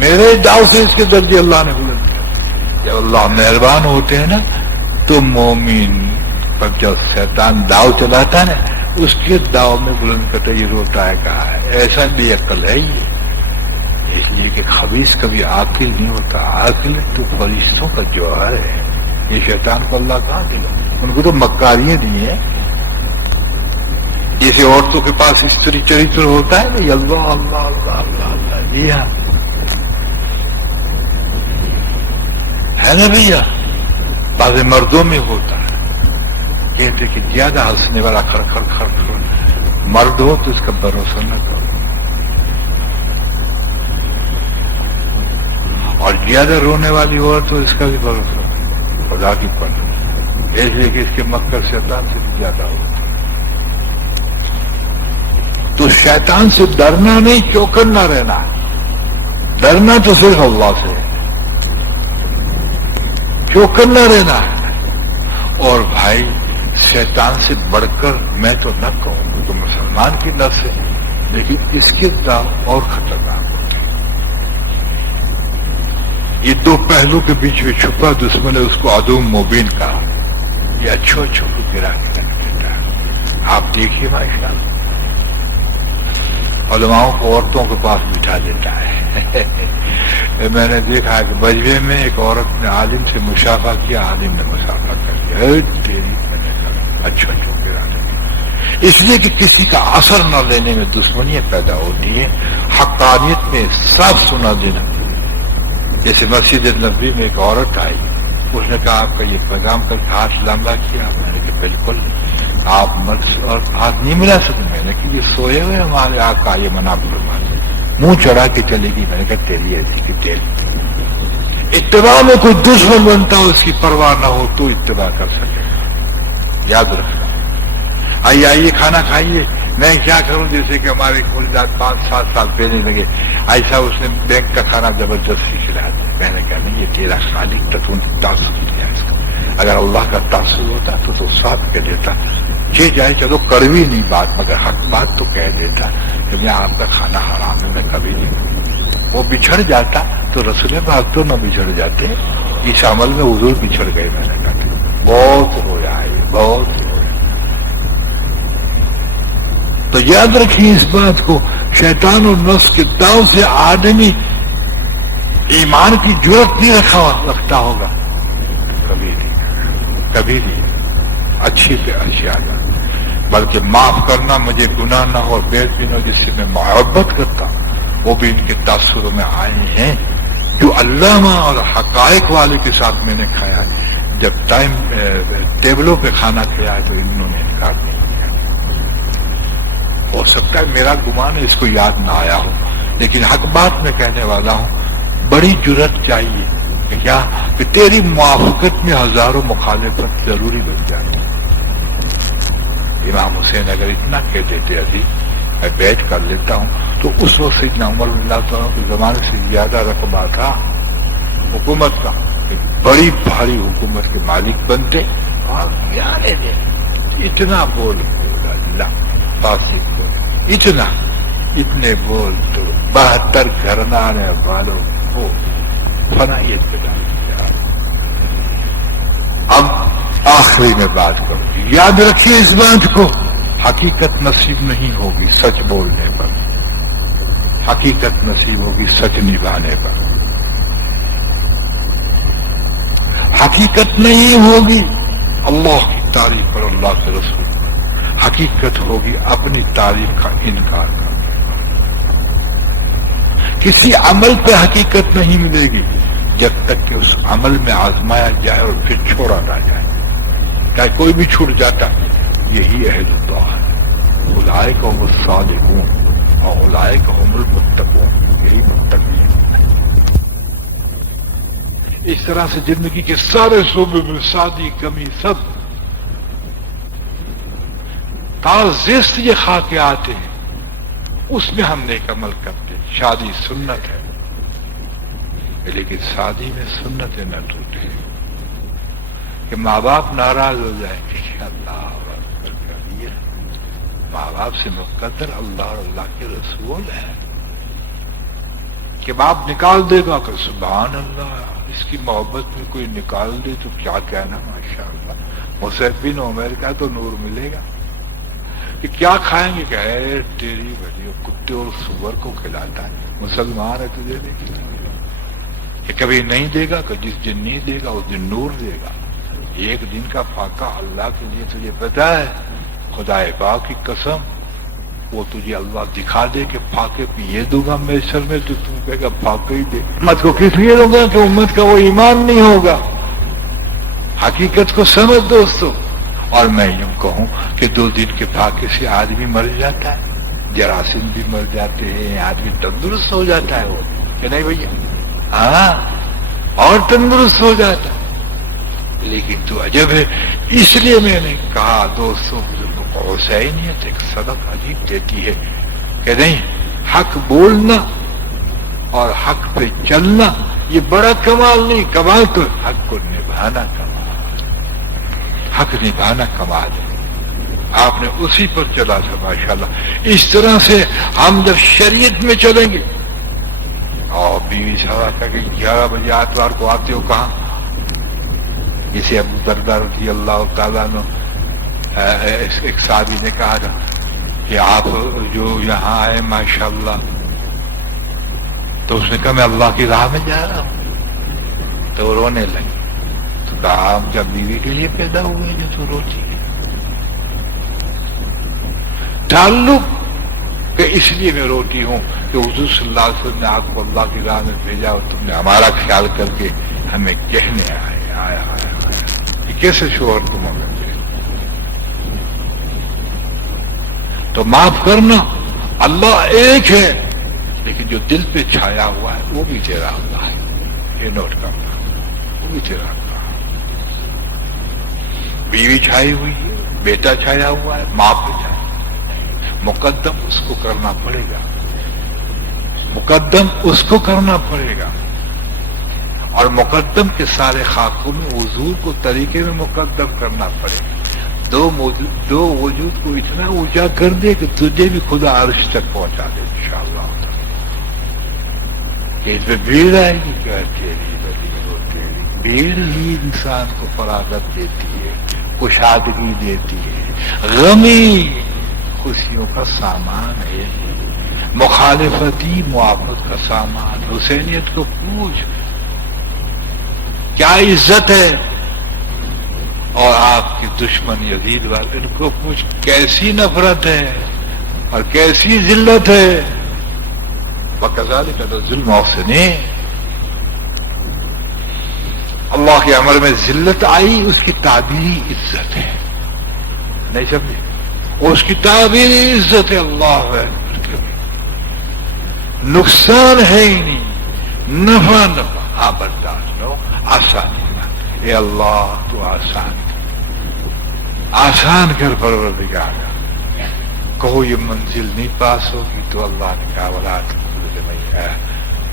میرے داؤ سے اس کے درجے اللہ نے بلند کیا. جب اللہ مہربان ہوتے ہیں نا تو مومن پر جب شیطان داؤ چلاتا ہے نا اس کے داؤ میں بلند کرتا یہ روتا ہے. کہا ایسا بے عقل ہے یہ. اس لیے کہ خبیث کبھی عاقل نہیں ہوتا. عاقل تو فرشتوں کا جوہر ہے. یہ شیطان کو اللہ کہاں دیا؟ ان کو تو مکاریاں دی ہیں. جیسے عورتوں کے پاس استری چریتر ہوتا ہے نا اللہ اللہ اللہ اللہ اللہ. جی ہاں ہے نا بھیا. بعض مردوں میں ہوتا ہے. کہتے کہ زیادہ ہنسنے والا کھڑ کھڑ کھڑ کھڑ مرد ہو تو اس کا بھروسہ نہ کرو، اور زیادہ رونے والی ہو تو اس کا بھی بھروسہ خدا کی پناہ. ایسے کہ اس کے مکر شیطان سے بھی زیادہ ہو. تو شیطان سے ڈرنا نہیں، چوکن نہ رہنا. ڈرنا تو صرف اللہ سے، چوکن نہ رہنا ہے. اور بھائی شیطان سے بڑھ کر میں تو نہ کہوں تو مسلمان کی نفس ہے، لیکن اس کے داؤ اور خطرناک ہوتے ہیں. یہ دو پہلو کے بیچ میں چھپا دشمن ہے، اس کو عدو مبین کہا. یہ اچھو اچھو کو گرا کے رکھ دیتا ہے. آپ دیکھیے ماشاءاللہ علماؤں کو عورتوں کے پاس بٹھا دیتا ہے. میں نے دیکھا کہ بجوے میں ایک عورت نے عالم سے مشافہ کیا، عالم نے مشافہ کر دیا. اچھا گرا دیا. اس لیے کہ کسی کا اثر نہ لینے میں دشمنیاں پیدا ہوتی ہیں. حقانیت میں صاف سنا دینا. جیسے مسجد نبوی میں ایک عورت آئی، اس نے کہا آپ کا یہ پیغام کر کے ہاتھ لمبا کیا. میں نے کہا بالکل آپ مرد اور ہاتھ نہیں ملا سکتے. میں نے کہ یہ سوئے ہوئے ہمارے آقا، یہ منع فرما. منہ چڑھا کے چلے گی. میں نے کہا تیری ایسی کہ تیری اتباع میں کوئی دشمن بنتا ہو اس کی پرواہ نہ ہو تو اتباع کر سکے. یاد رکھنا. آئیے کھانا کھائیے. میں کیا کروں جیسے کہ ہمارے خلدات 5-7 سال پہلے لگے ایسا اس نے بینک کا کھانا زبردستی کھلا دیا. میں نے کہا نہیں یہ تیرا خالق تک تعصب کیا اس کا. اگر اللہ کا تاثر ہوتا تو ساتھ کہہ دیتا یہ جائے چلو کڑوی نہیں بات مگر حق بات تو کہہ دیتا کہ میں آپ کا کھانا حرام ہے میں کبھی نہیں. وہ بچھڑ جاتا تو رسول پاک تو نہ بچھڑ جاتے. اس عمل میں حضور بچھڑ گئے. میں نے کہا بہت رویا ہے بہت رویا. تو یاد رکھیے اس بات کو, شیطان اور نفس کے داؤ سے آدمی ایمان کی جرت نہیں رکھتا ہوگا کبھی نہیں, کبھی نہیں. اچھی پہ اچھی آ جائے بلکہ معاف کرنا مجھے گناہ نہ ہو. بے دنوں جس سے میں محبت کرتا وہ بھی ان کے تاثروں میں آئے ہیں جو علامہ اور حقائق والے کے ساتھ میں نے کھایا. جب ٹائم ٹیبلوں پہ کھانا کھایا تو انہوں نے انکار نہیں کیا. ہو سکتا ہے میرا گمان ہے اس کو یاد نہ آیا ہو, لیکن حق بات میں کہنے والا ہوں. بڑی جرت چاہیے کہ کیا کہ تیری موافقت میں ہزاروں مخالفت ضروری بن جائے. امام حسین اگر اتنا کہہ دیتے ابھی میں بیعت کر لیتا ہوں تو اس وقت سیدنا عمر اللہ تعالیٰ کے زمانے سے زیادہ رقبہ تھا حکومت کا. بڑی بھاری حکومت کے مالک بنتے اور کیا لیتے. اتنا بول اللہ باسط بول اتنا اتنے بول تو 72 گھرانے والوں کو فنائیت پہ ڈال دیا. اب آخری میں بات کروں, یاد رکھیے اس بات کو, حقیقت نصیب نہیں ہوگی سچ بولنے پر, حقیقت نصیب ہوگی سچ نبھانے پر. حقیقت نہیں ہوگی اللہ کی تعریف پر, اللہ کے رسول پر. حقیقت ہوگی اپنی تعریف کا انکار کرنا. کسی عمل پہ حقیقت نہیں ملے گی جب تک کہ اس عمل میں آزمایا جائے اور پھر چھوڑا نہ جائے. چاہے کوئی بھی چھوٹ جاتا, یہی اہل اللہ ہے. اولئک هم الصادقون اور اولئک هم المتقون, یہی متقین. اس طرح سے زندگی کے سارے شعبے میں شادی کمی سب تازیست یہ کھا کے آتے ہیں, اس میں ہم نیک عمل کرتے ہیں. شادی سنت ہے لیکن شادی میں سنتیں نہ ٹوٹے کہ ماں باپ ناراض ہو جائیں گے. اللہ کریے ماں باپ سے مقدر اللہ اور اللہ کے رسول ہے کہ باپ نکال دے گا کہ سبحان اللہ اس کی محبت میں کوئی نکال دے تو کیا کہنا ماشاء اللہ. مصعب بن عمیر کا تو نور ملے گا کہ کیا کھائیں گے کہ اے تیری بڑی کتے اور سور کو کھلاتا ہے, مسلمان ہے تجھے نہیں کھلائے گا. کہ کبھی نہیں دے گا کہ جس دن نہیں دے گا اس دن نور دے گا. ایک دن کا فاقہ اللہ کے لیے تجھے پتا ہے, خدا پاک کی قسم وہ تجھے اللہ دکھا دے کہ فاقے پہ یہ دوں گا میسر میں تو تم کہے گا فاقے ہی دے. امت کو کس لیے دوں گا کہ امت کا وہ ایمان نہیں ہوگا. حقیقت کو سمجھ دوستو. اور میں یوں کہوں کہ 2 دن کے فاقے سے آدمی مر جاتا ہے, جراثیم بھی مر جاتے ہیں, آدمی تندرست ہو جاتا ہے. وہ کہ نہیں بھیا, ہاں اور تندرست ہو جاتا. لیکن تو عجب ہے. اس لیے میں نے کہا دوستوں حسینیت ایک سبق عجیب دیتی ہے کہ نہیں, حق بولنا اور حق پہ چلنا یہ بڑا کمال نہیں, کمال تو حق کو نبھانا کمال, حق نبھانا کمال ہے. آپ نے اسی پر چلا تھا ماشاءاللہ. اس طرح سے ہم جب شریعت میں چلیں گے اور بیوی صاحبہ کہ 11 بجے آتوار کو آتے ہو کہاں, جسے ابو دردار رضی اللہ تعالیٰ نے ایک صحابی نے کہا تھا کہ آپ جو یہاں آئے ماشاءاللہ, تو اس نے کہا میں اللہ کی راہ میں جا رہا ہوں. تو رونے لگے. تو کہا ہم جب بیوی کے لیے پیدا ہوئے جو تو روتی ہے. تعلق کہ اس لیے میں روتی ہوں کہ حضور صلی اللہ علیہ وسلم نے آپ کو اللہ کی راہ میں بھیجا اور تم نے ہمارا خیال کر کے ہمیں کہنے آیا کہ کیسے شوہر تم ہمیں. تو معاف کرنا, اللہ ایک ہے لیکن جو دل پہ چھایا ہوا ہے وہ بھی تیرا اللہ ہے. یہ نوٹ کرنا, وہ بھی تیرا اللہ ہے. بیوی چھائی ہوئی ہے, بیٹا چھایا ہوا ہے, ماں پہ چھایا, مقدم اس کو کرنا پڑے گا, مقدم اس کو کرنا پڑے گا. اور مقدم کے سارے خاکوں میں حضور کو طریقے میں مقدم کرنا پڑے. دو وجود کو اتنا اونچا کر دے کہ تجھے بھی خدا عرش تک پہنچا دے انشاءاللہ. کہ اس میں بھیڑ آئے گی کیا؟ بھیڑ ہی انسان کو فراغت دیتی ہے، کشادگی دیتی ہے. غمی خوشیوں کا سامان ہے، مخالفتی موافقت کا سامان. حسینیت کو پوچھ کیا عزت ہے، اور آپ کے دشمن یزید والے ان کو پوچھ کیسی نفرت ہے اور کیسی ذلت ہے. وَكَذَلِكَ نَجْزِي الْمُحْسِنِينَ. اللہ کے امر میں ذلت آئی، اس کی تعبیری عزت ہے. نہیں سمجھے؟ اس کی تعبیری عزت ہے. اللہ ہے نقصان ہے ہی نہیں، نفع نفع برداشت لو. آسانی اے اللہ تو آسان کر پروردگار. کہو یہ منزل نہیں پاس ہوگی تو اللہ نے کہا وَلَا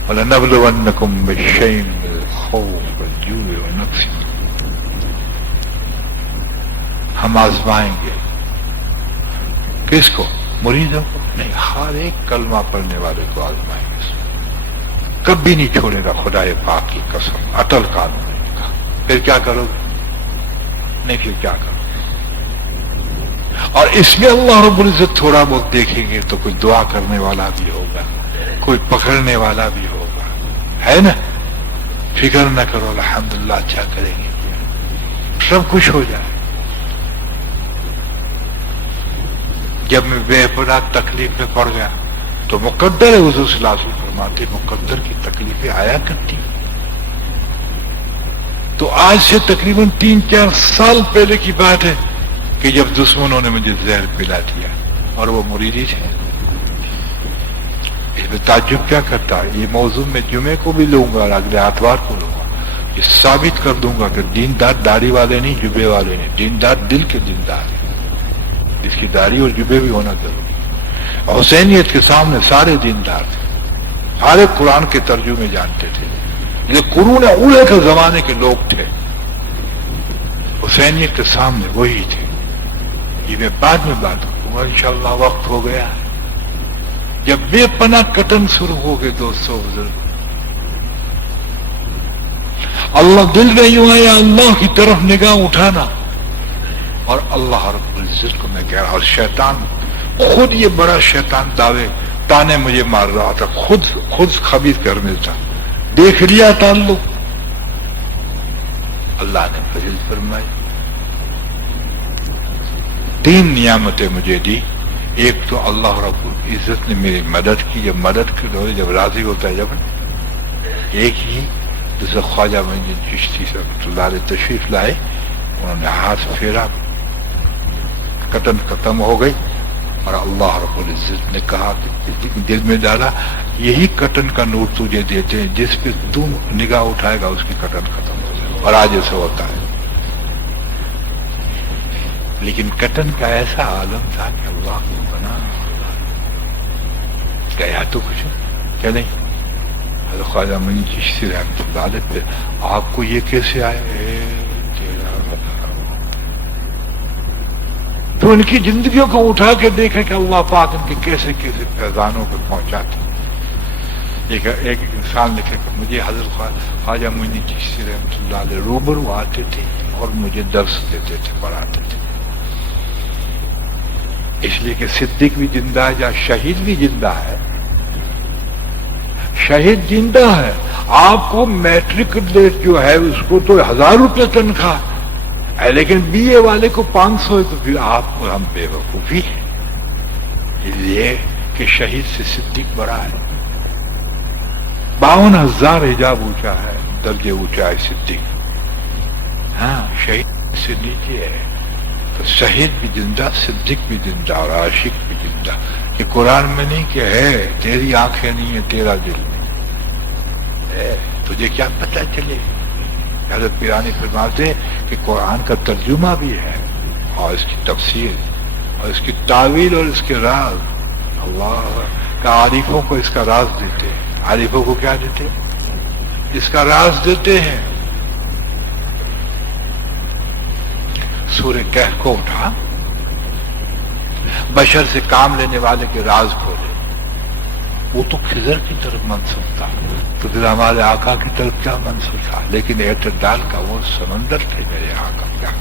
وَلَنَبْلُوَنَّكُمْ بِشَيْءٍ مِّنَ الْخَوْفِ وَالْجُوعِ وَنَقْصٍ. ہم آزمائیں گے. کس کو؟ مریدوں کو نہیں، ہر ایک کلمہ پڑھنے والے کو آزمائیں گے. کبھی نہیں چھوڑے گا خدائے پاک کی قسم. اٹل قانون کا. پھر کیا کرو گے؟ نہیں پھر کیا کرو؟ اور اس میں اللہ رب العزت تھوڑا بہت دیکھیں گے تو کوئی دعا کرنے والا بھی ہوگا، کوئی پکڑنے والا بھی ہوگا، ہے نا؟ فکر نہ کرو، الحمدللہ اچھا کریں گے، سب کچھ ہو جائے. جب میں بے پناہ تکلیف میں پڑ گیا تو مقدر ہے. حضور صلی اللہ علیہ وسلم فرماتے مقدر کی تکلیفیں آیا کرتی. تو آج سے تقریباً 3-4 سال پہلے کی بات ہے کہ جب دشمنوں نے مجھے زہر پلا دیا اور وہ مریدی تھے. اس میں تعجب کیا کرتا ہے؟ یہ موضوع میں جمعے کو بھی لوں گا اور اگلے اتوار کو لوں گا. یہ ثابت کر دوں گا کہ دیندار داڑھی والے نہیں، جبے والے نہیں، دیندار دل کے دیندار ہیں. اس کی داڑھی اور جبے بھی ہونا ضروری. حسینیت کے سامنے سارے دیندار تھے، سارے قرآن کے ترجمے جانتے تھے. یہ قرون اولے کے زمانے کے لوگ تھے. حسینیت کے سامنے وہی تھے. یہ میں بعد میں بات کروں گا انشاءاللہ. وقت ہو گیا. جب بے پناہ قتل شروع ہو گئے دوستوں بزرگ، اللہ دل میں یوں ہے اللہ کی طرف نگاہ اٹھانا. اور اللہ رب العزت کو میں کہہ رہا، اور شیطان خود، یہ بڑا شیطان تانے مجھے مار رہا تھا، خود خبیث کرنے تھا. دیکھ لیا تعلق، اللہ نے فضل فرمائی. 3 نعمتیں مجھے دی. ایک تو اللہ رب العزت نے میری مدد کی. جب مدد کی تو جب راضی ہوتا ہے، جب ایک ہی. دوسرا خواجہ معین الدین چشتی رحمۃ اللہ علیہ تشریف لائے، انہوں نے ہاتھ پھیرا، قتل ختم ہو گئی. اور اللہ رب العزت نے کہا کہ دل میں ڈالا یہی قتل کا نور تجھے دیتے ہیں، جس پہ تم نگاہ اٹھائے گا اس کی قتل ختم ہو جائے. اور آج ایسا ہوتا ہے. لیکن قتل کا ایسا عالم تھا کہ اللہ کو بنا گیا تو کچھ کیا نہیں. حضرت خواجہ معین چشتی رحمۃ اللہ علیہ پہ آپ کو یہ کیسے آئے؟ تو ان کی زندگیوں کو اٹھا کے دیکھے کہ اللہ پاک ان کے کیسے کیسے فیضانوں کو پہنچاتے. ایک انسان لکھے کہ مجھے حضرت خواجہ معین چشتی رحمۃ اللہ علیہ روبرو آتے تھے اور مجھے درس دیتے تھے، پڑھاتے تھے. اس لیے کہ صدیق بھی زندہ ہے، یا شہید بھی زندہ ہے. شہید زندہ ہے. آپ کو میٹرک جو ہے اس کو تو 1000 روپے تنخواہ ہے، لیکن بی اے والے کو 500 ہے. تو پھر آپ کو ہم بے وقوفی ہے. اس لیے کہ شہید سے صدیق بڑا ہے. 52,000 حجاب اونچا ہے، درجے اونچا ہے صدیق. ہاں شہید سے نیچے ہے. تو شہید بھی زندہ، صدیق بھی زندہ، اور عاشق بھی زندہ. یہ قرآن میں نہیں کہ ہے تیری آنکھیں نہیں ہے تیرا دل نہیں. تجھے کیا پتہ چلے؟ حضرت پیرانی فرماتے کہ قرآن کا ترجمہ بھی ہے اور اس کی تفسیر اور اس کی تعویل اور اس کے راز. اللہ کا عارفوں کو اس کا راز دیتے. عارفوں کو کیا دیتے؟ اس کا راز دیتے ہیں. سورہ کہف کو اٹھا، بشر سے کام لینے والے کے راز کھولے. وہ تو خضر کی طرف منسوب تھا، تو پھر ہمارے آقا کی طرف کیا منسوب تھا؟ لیکن اعتدال کا وہ سمندر تھے میرے آقا. کیا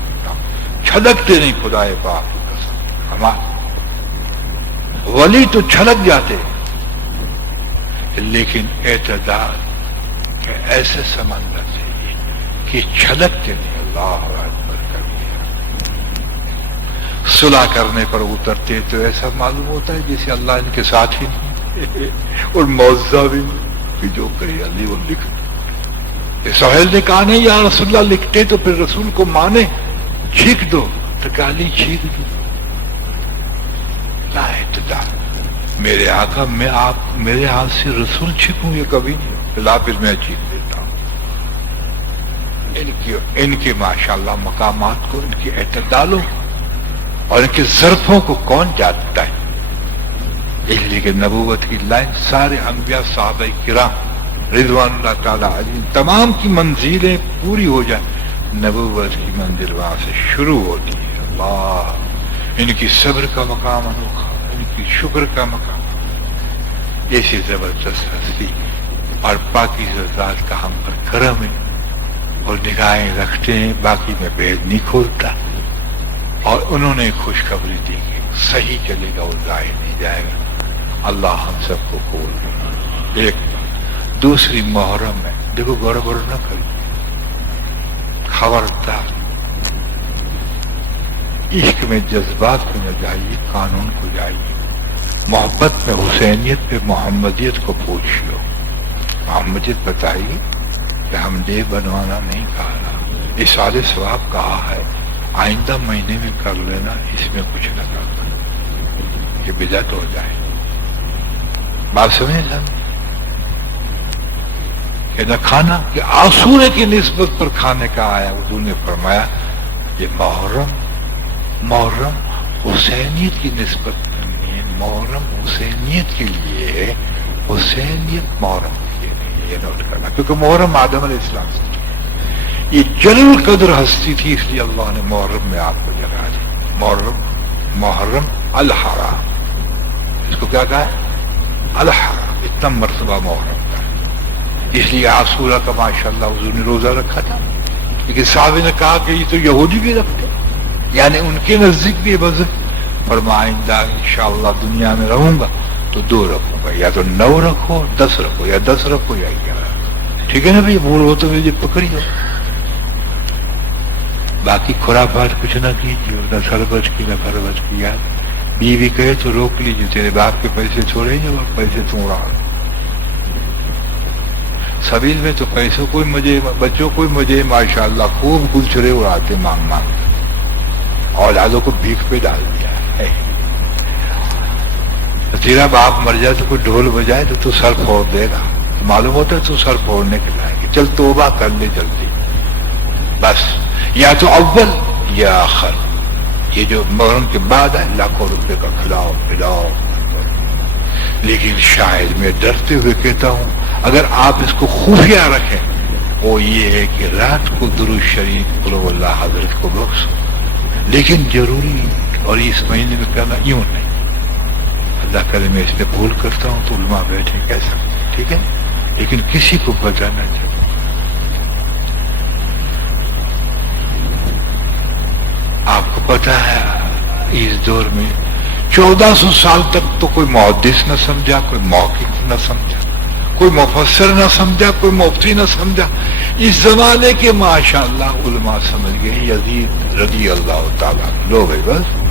چھلکتے نہیں، خدائے پاک کی قسم. ہمارے ولی تو چھلک جاتے، لیکن اعتدال کہ ایسے سمندر سے کہ چھلکتے نہیں. اللہ اکبر کر دیا. صلح کرنے پر اترتے تو ایسا معلوم ہوتا ہے جیسے اللہ ان کے ساتھ ہی نہیں اور معاوضہ بھی کہ جو کہے علی وہ لکھ. سہیل نے کہا نہیں یا رسول اللہ لکھتے تو پھر رسول کو مانے، چھینک دو تو گالی چھینک دو. لا اعتدال. میرے آقا میں آپ میرے ہاتھ سے رسول چھینکوں یہ کبھی نہیں، لا پھر میں چھینک دیتا ہوں. ان کے ماشاءاللہ مقامات کو، ان کے اعتدالوں اور ان کے ظرفوں کو کون جانتا ہے؟ اس لیے کہ نبوت کی لائن سارے انبیاء صحابہ کرام رضوان اللہ تعالی علیہ تمام کی منزلیں پوری ہو جائیں، نبوت کی منزل وہاں سے شروع ہوتی ہے. اللہ، ان کی صبر کا مقام انوکھا، ان کی شکر کا مقام. ایسی زبردست ہستی اور پاکیزہ ذات کا ہم پر کرم ہے اور نگاہیں رکھتے ہیں، باقی میں بھید نہیں کھولتا. اور انہوں نے خوشخبری دی کہ صحیح چلے گا اور ضائع نہیں جائے گا. اللہ ہم سب کو قبول کرے. ایک دوسری محرم ہے، دیکھو گڑبڑ نہ کرو، خبردار. عشق میں جذبات کو نہ جائیے، قانون کو جائیے. محبت میں حسینیت پہ محمدیت کو پوچھ لو. محمدیت بتائیے کہ ہم دے بنوانا نہیں کہا، اصال ثواب کہا ہے. آئندہ مہینے میں کر لینا، اس میں کچھ نہ کرنا کہ بدعت ہو جائے. بات سمجھیں نا؟ کہ نہ کھانا کہ آسورے کی نسبت پر کھانے کا آیا. حضور نے فرمایا یہ محرم حسینیت کی نسبت کرنی ہے. محرم حسینیت کے لیے، حسینیت محرم کے لیے نہیں. یہ نوٹ کرنا، کیونکہ محرم آدم علیہ السلام سے یہ جلیل القدر ہستی تھی، اس لیے اللہ نے محرم میں آپ کو جگہ دی. محرم الحرام، اس کو کیا کہا ہے؟ الحرام. اتنا مرتبہ محرم کا، اس لیے عاشورہ کا ماشاءاللہ حضور نے روزہ رکھا تھا. لیکن صحابہ نے کہا کہ یہ تو یہودی بھی رکھتے، یعنی ان کے نزدیک بھی مذہب. فرمایا آئندہ انشاءاللہ دنیا میں رہوں گا تو 2 رکھوں گا، یا تو 9 رکھو، 10 رکھو، یا 10 رکھو یا 11. ٹھیک ہے نا بھائی؟ بھول ہو تو مجھے پکڑی ہو. باقی خرافات کچھ نہ کیجیے، نہ سربت کی نہ فربت کی. یار بیوی کہے تو روک لیجیے، تیرے باپ کے پیسے چھوڑے جو پیسے تو اڑا. سبیل میں تو پیسوں کوئی مجھے، بچوں کوئی مجھے ماشاءاللہ خوب گلچھرے اڑاتے مانگ مانگ، اولادوں کو بھیک پہ ڈال دیا ہے. تیرا باپ مر جائے تو کوئی ڈھول بجائے تو سر پھوڑ دے گا، معلوم ہوتا ہے تو سر پھوڑنے کے لائے. چل توبہ کر لے جلدی بس. یا تو اول یا آخر، یہ جو محرم کے بعد ہے لاکھوں روپے کا کھلاؤ پلاؤ. لیکن شاید میں ڈرتے ہوئے کہتا ہوں اگر آپ اس کو خفیہ رکھیں، وہ یہ ہے کہ رات کو درود شریف قل هو اللہ حضرت کو بخشو، لیکن ضروری اور اس مہینے میں کرنا یوں نہیں. اللہ کرے میں اس پہ بھول کرتا ہوں تو علماء بیٹھے کہہ سکتے، ٹھیک ہے، لیکن کسی کو بتانا چاہیے. آپ کو پتا ہے اس دور میں 1400 سال تک تو کوئی محدث نہ سمجھا، کوئی محقق نہ سمجھا، کوئی مفسر نہ سمجھا، کوئی مفتی نہ سمجھا. اس زمانے کے ماشاءاللہ علماء سمجھ گئے. یزید رضی اللہ تعالیٰ لو بھائی بس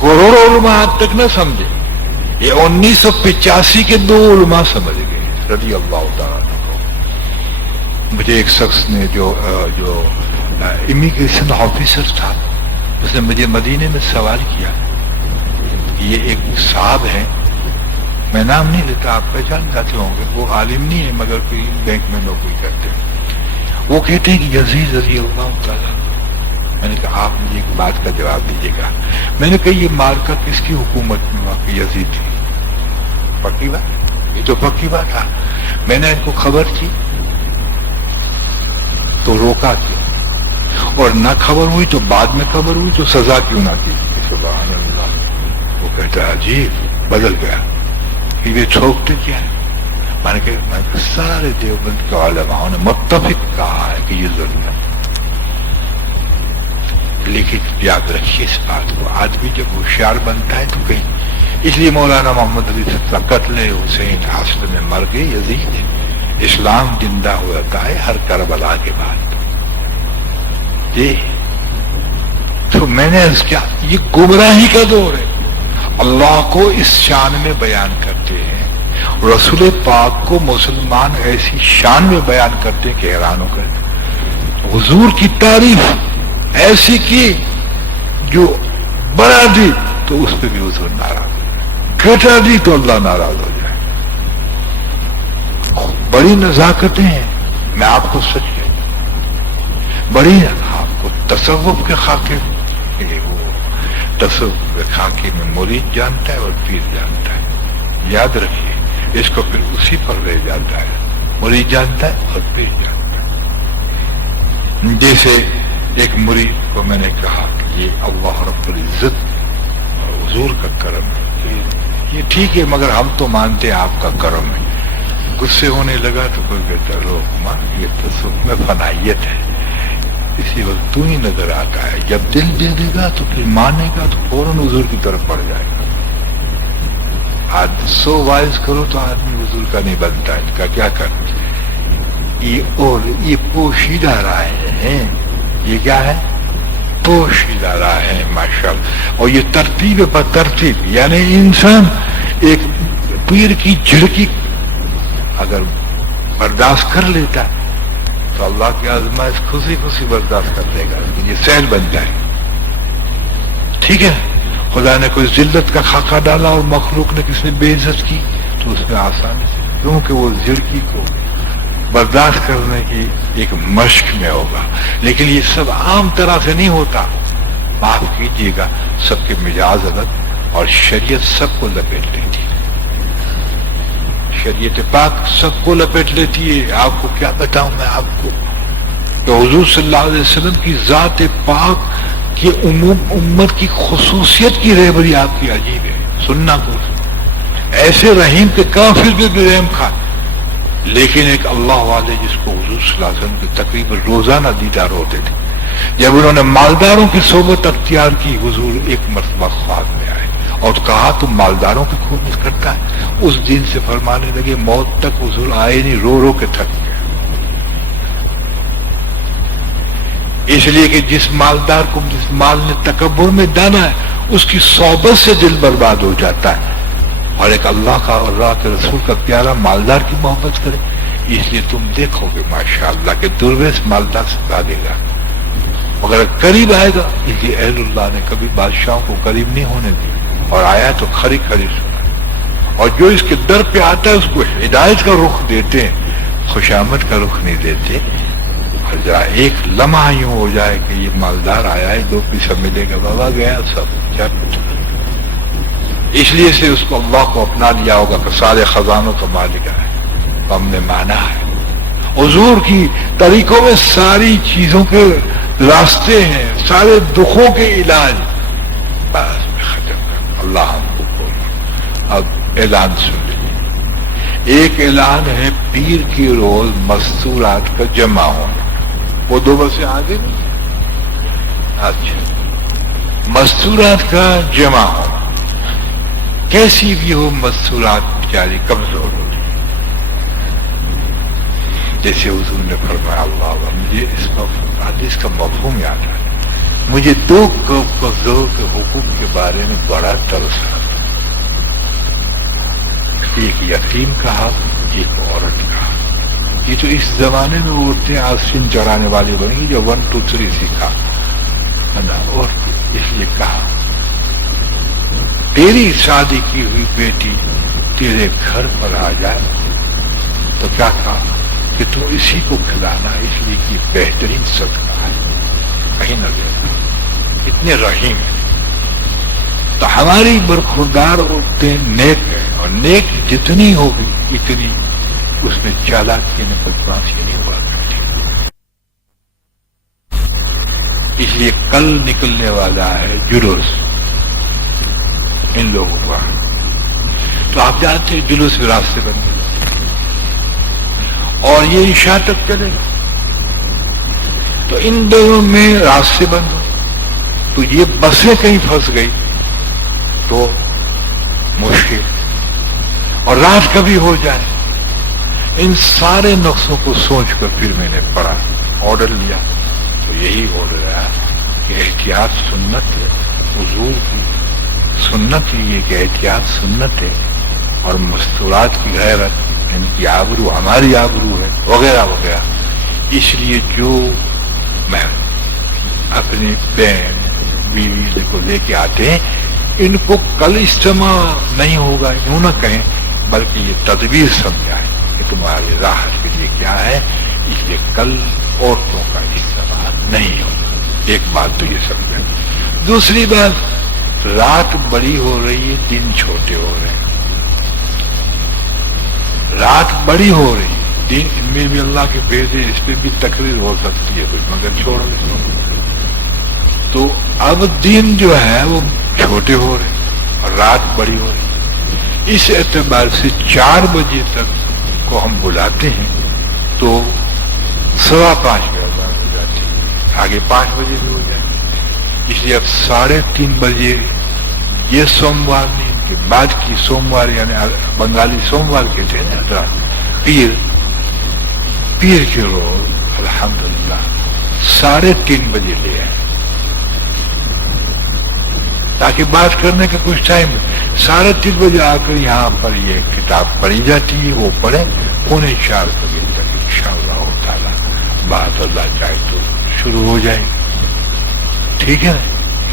کروڑوں علماء آج تک نہ سمجھے. یہ 1985 کے 2 علماء سمجھ گئے رضی اللہ تعالیٰ. مجھے ایک شخص نے جو امیگریشن آفیسر تھا، اس نے مجھے مدینے میں سوال کیا. یہ ایک صاحب ہیں، میں نام نہیں لیتا، آپ پہچان جاتے ہوں گے. وہ عالم نہیں ہے مگر کوئی بینک میں نوکری کرتے ہیں. وہ کہتے ہیں کہ یزید رضی اللہ تعالیٰ. میں نے کہا آپ مجھے ایک بات کا جواب دیجیے گا. میں نے کہا یہ مارکا کس کی حکومت میں ہوا کہ یزید تھی؟ پکی بات. یہ تو پکی بات ہے. میں نے ان کو خبر کی تو روکا کیوں, اور نہ خبر ہوئی تو بعد میں خبر ہوئی تو سزا کیوں نہ کی. سبحان اللہ. وہ کہتا ہے عجیب بدل گیا, یہ چھوکتے کیا ہے. میں نے کہا سارے دیوبند کے علماء نے متفق کہا ہے کہ یہ ظلم ہے. لیکن یاد رکھیے اس بات کو, آدمی جب ہوشیار بنتا ہے تو کہیں, اس لیے مولانا محمد علی سے قتل حسین اصل میں مر گئے یزید, اسلام زندہ ہوتا ہے ہر کربلا کے بعد. جی تو میں نے کیا, یہ گمراہی کا دور ہے. اللہ کو اس شان میں بیان کرتے ہیں, رسول پاک کو مسلمان ایسی شان میں بیان کرتے ہیں کہ حیران ہو کر. حضور کی تعریف ایسی کی جو بڑا دی تو اس پہ بھی حضور ناراض, گھٹا دی تو اللہ ناراض ہو جائے. بڑی نزاکتیں ہیں, میں آپ کو سچ کہتا ہوں, بڑی آپ کو تصوف کے خاکے, وہ تصوف کے خاکے میں مرید جانتا ہے اور پیر جانتا ہے. یاد رکھیے اس کو, پھر اسی پر رہ جاتا ہے. مرید جانتا ہے اور پیر جانتا ہے. جیسے ایک مرید کو میں نے کہا کہ یہ اللہ رب العزت اور حضور کا کرم ہے, یہ ٹھیک ہے مگر ہم تو مانتے ہیں آپ کا کرم ہے. غصے ہونے لگا تو کوئی کہتا روک, یہ تصوف میں فنائیت ہے, اسی وقت تو ہی نظر آتا ہے. جب دل دے دے گا تو پھر مانے گا تو فوراً حضور کی طرف بڑھ جائے گا. آج 100 وائز کرو تو آدمی حضور کا نہیں بنتا. اس کا کیا کرنا, یہ پوشیدہ رائے ہیں. یہ کیا ہے, پوشیدہ رائے ہیں ماشاءاللہ. اور یہ ترتیب پر ترتیب, یعنی انسان ایک پیر کی جھڑکی اگر برداشت کر لیتا تو اللہ کی آزمائش خوشی خوشی برداشت کر لے گا. یہ سہل بن جائے. ٹھیک ہے, خدا نے کوئی ذلت کا خاکہ ڈالا اور مخلوق نے کسی نے بے عزت کی تو اس میں آسانی سے, کیونکہ وہ جھڑکی کو برداشت کرنے کی ایک مشق میں ہوگا. لیکن یہ سب عام طرح سے نہیں ہوتا. معاف کیجیے گا, سب کے مزاج الگ اور شریعت سب کو لپیٹ لیتی ہے. شریعت پاک سب کو لپیٹ لیتی ہے. آپ کو کیا بتاؤں میں آپ کو کہ حضور صلی اللہ علیہ وسلم کی ذات پاک کہ امت کی خصوصیت کی رہبری آپ کی عجیب ہے. سننا کو ایسے رحیم کے کافر بھی رحم کھا, لیکن ایک اللہ والے جس کو حضور صلی اللہ علیہ وسلم کی تقریباً روزانہ دیدار ہوتے تھے. جب انہوں نے مالداروں کی صحبت اختیار کی, حضور ایک مرتبہ خواب میں آئے اور کہا تم مالداروں کی خدمت کرتا ہے. اس دن سے فرمانے لگے موت تک حضور آئے نہیں, رو رو کے تھک گئے. اس لیے کہ جس مالدار کو جس مال نے تکبر میں ڈالا ہے اس کی صحبت سے دل برباد ہو جاتا ہے. اور ایک اللہ کا اور اللہ کے رسول کا پیارا مالدار کی محبت کرے. اس لیے تم دیکھو گے ماشاءاللہ کہ درویش مالدار سے بھاگے گا مگر قریب آئے گا. اس لیے اہل اللہ نے کبھی بادشاہوں کو قریب نہیں ہونے دی, اور آیا تو کھری کھری سنا. اور جو اس کے در پہ آتا ہے اس کو ہدایت کا رخ دیتے ہیں, خوشامد کا رخ نہیں دیتے. اور ذرا ایک لمحہ یوں ہو جائے کہ یہ مالدار آیا ہے, 2 پیسہ ملے گا, بابا گیا سب کیا. اس لیے سے اس کو اللہ کو اپنا لیا ہوگا کہ سارے خزانوں کا مالک ہے. ہم نے مانا ہے حضور کی طریقوں میں ساری چیزوں کے راستے ہیں, سارے دکھوں کے علاج. بس میں ختم کر, اللہ ہم کو بولنا. اب اعلان سن لیجیے. ایک اعلان ہے پیر کی روز مستورات کا جمع ہونا. وہ 2 بسیں آگے نہیں. اچھا, مستورات کا جمع ہونا کیسی بھی ہو, مستورات بیچاری کمزور ہوتی. جیسے حضور نے فرمایا, اللہ مجھے اس حدیث کا مفہوم یاد ہے, مجھے 2 کمزور کے حقوق کے بارے میں بڑا ترس ہے. ایک یتیم کا حق, ایک عورت کا حق. یہ تو اس زمانے میں عورتیں آسین چڑھانے والی بنی جو 1 2 3 سیکھا. اور اس لیے کہا تیری شادی کی ہوئی بیٹی تیرے گھر پر آ جائے تو کیا کہا کہ تو اسی کو کھلانا, اس لیے کہ بہترین صدقہ ہے, کہیں نہ دینا. اتنے رحیم ہیں. تو ہماری برخوردار عورتیں نیک ہیں اور نیک جتنی ہوگی اتنی اس میں چالاکی میں بدماشی نہیں ہوا کرتی. اس لیے کل نکلنے والا ہے جلوس ان لوگوں کا. تو آپ جانتے ہیں جلوس میں راستے بند ہو اور یہ عشاء تک چلے گا. تو ان دونوں میں راستے بند ہو تو یہ بسیں کہیں پھنس گئی تو مشکل, اور رات کبھی ہو جائے. ان سارے نقصوں کو سوچ کر پھر میں نے پڑھا, آرڈر لیا. تو یہی آرڈر ہے کہ احتیاط سنت ہے, حضور کی سنت ہی یہ کہ احتیاط سنت ہے, اور مستورات کی غیرت ان کی آبرو ہماری آبرو ہے وغیرہ وغیرہ. اس لیے جو میں اپنی بہن بیوی کو لے کے آتے ہیں ان کو کل اجتماع نہیں ہوگا یوں نہ کہیں, بلکہ یہ تدبیر سمجھائیں کہ تمہاری راحت کے لیے کیا ہے. اس لیے کل عورتوں کا اجتماع نہیں ہوگا. ایک بات تو یہ سمجھیں. دوسری بات, رات بڑی ہو رہی ہے, دن چھوٹے ہو رہے ہیں. رات بڑی ہو رہی ہے, دن ان میں بھی اللہ کے بھیجے, اس پہ بھی تقریر ہو سکتی ہے کچھ, مگر چھوڑ تو اب دن جو ہے وہ چھوٹے ہو رہے ہیں اور رات بڑی ہو رہی ہے. اس اعتبار سے 4 بجے تک کو ہم بلاتے ہیں تو 5:15 بجے ہو جاتی ہے, آگے 5 بجے بھی ہو جائے. اس لیے اب 3:30 بجے یہ سوموار نہیں کہ بعد کی سوموار, یعنی بنگالی سوموار کہتے ہیں نا, پیر کے روز الحمدللہ 3:30 بجے لے آئے تاکہ بات کرنے کا کچھ ٹائم. 3:30 بجے آ کر یہاں پر یہ کتاب پڑھی جاتی ہے, وہ پڑھیں 3:45 بجے تک انشاءاللہ تعالی بات اللہ چاہے تو شروع ہو جائے. ٹھیک ہے نا.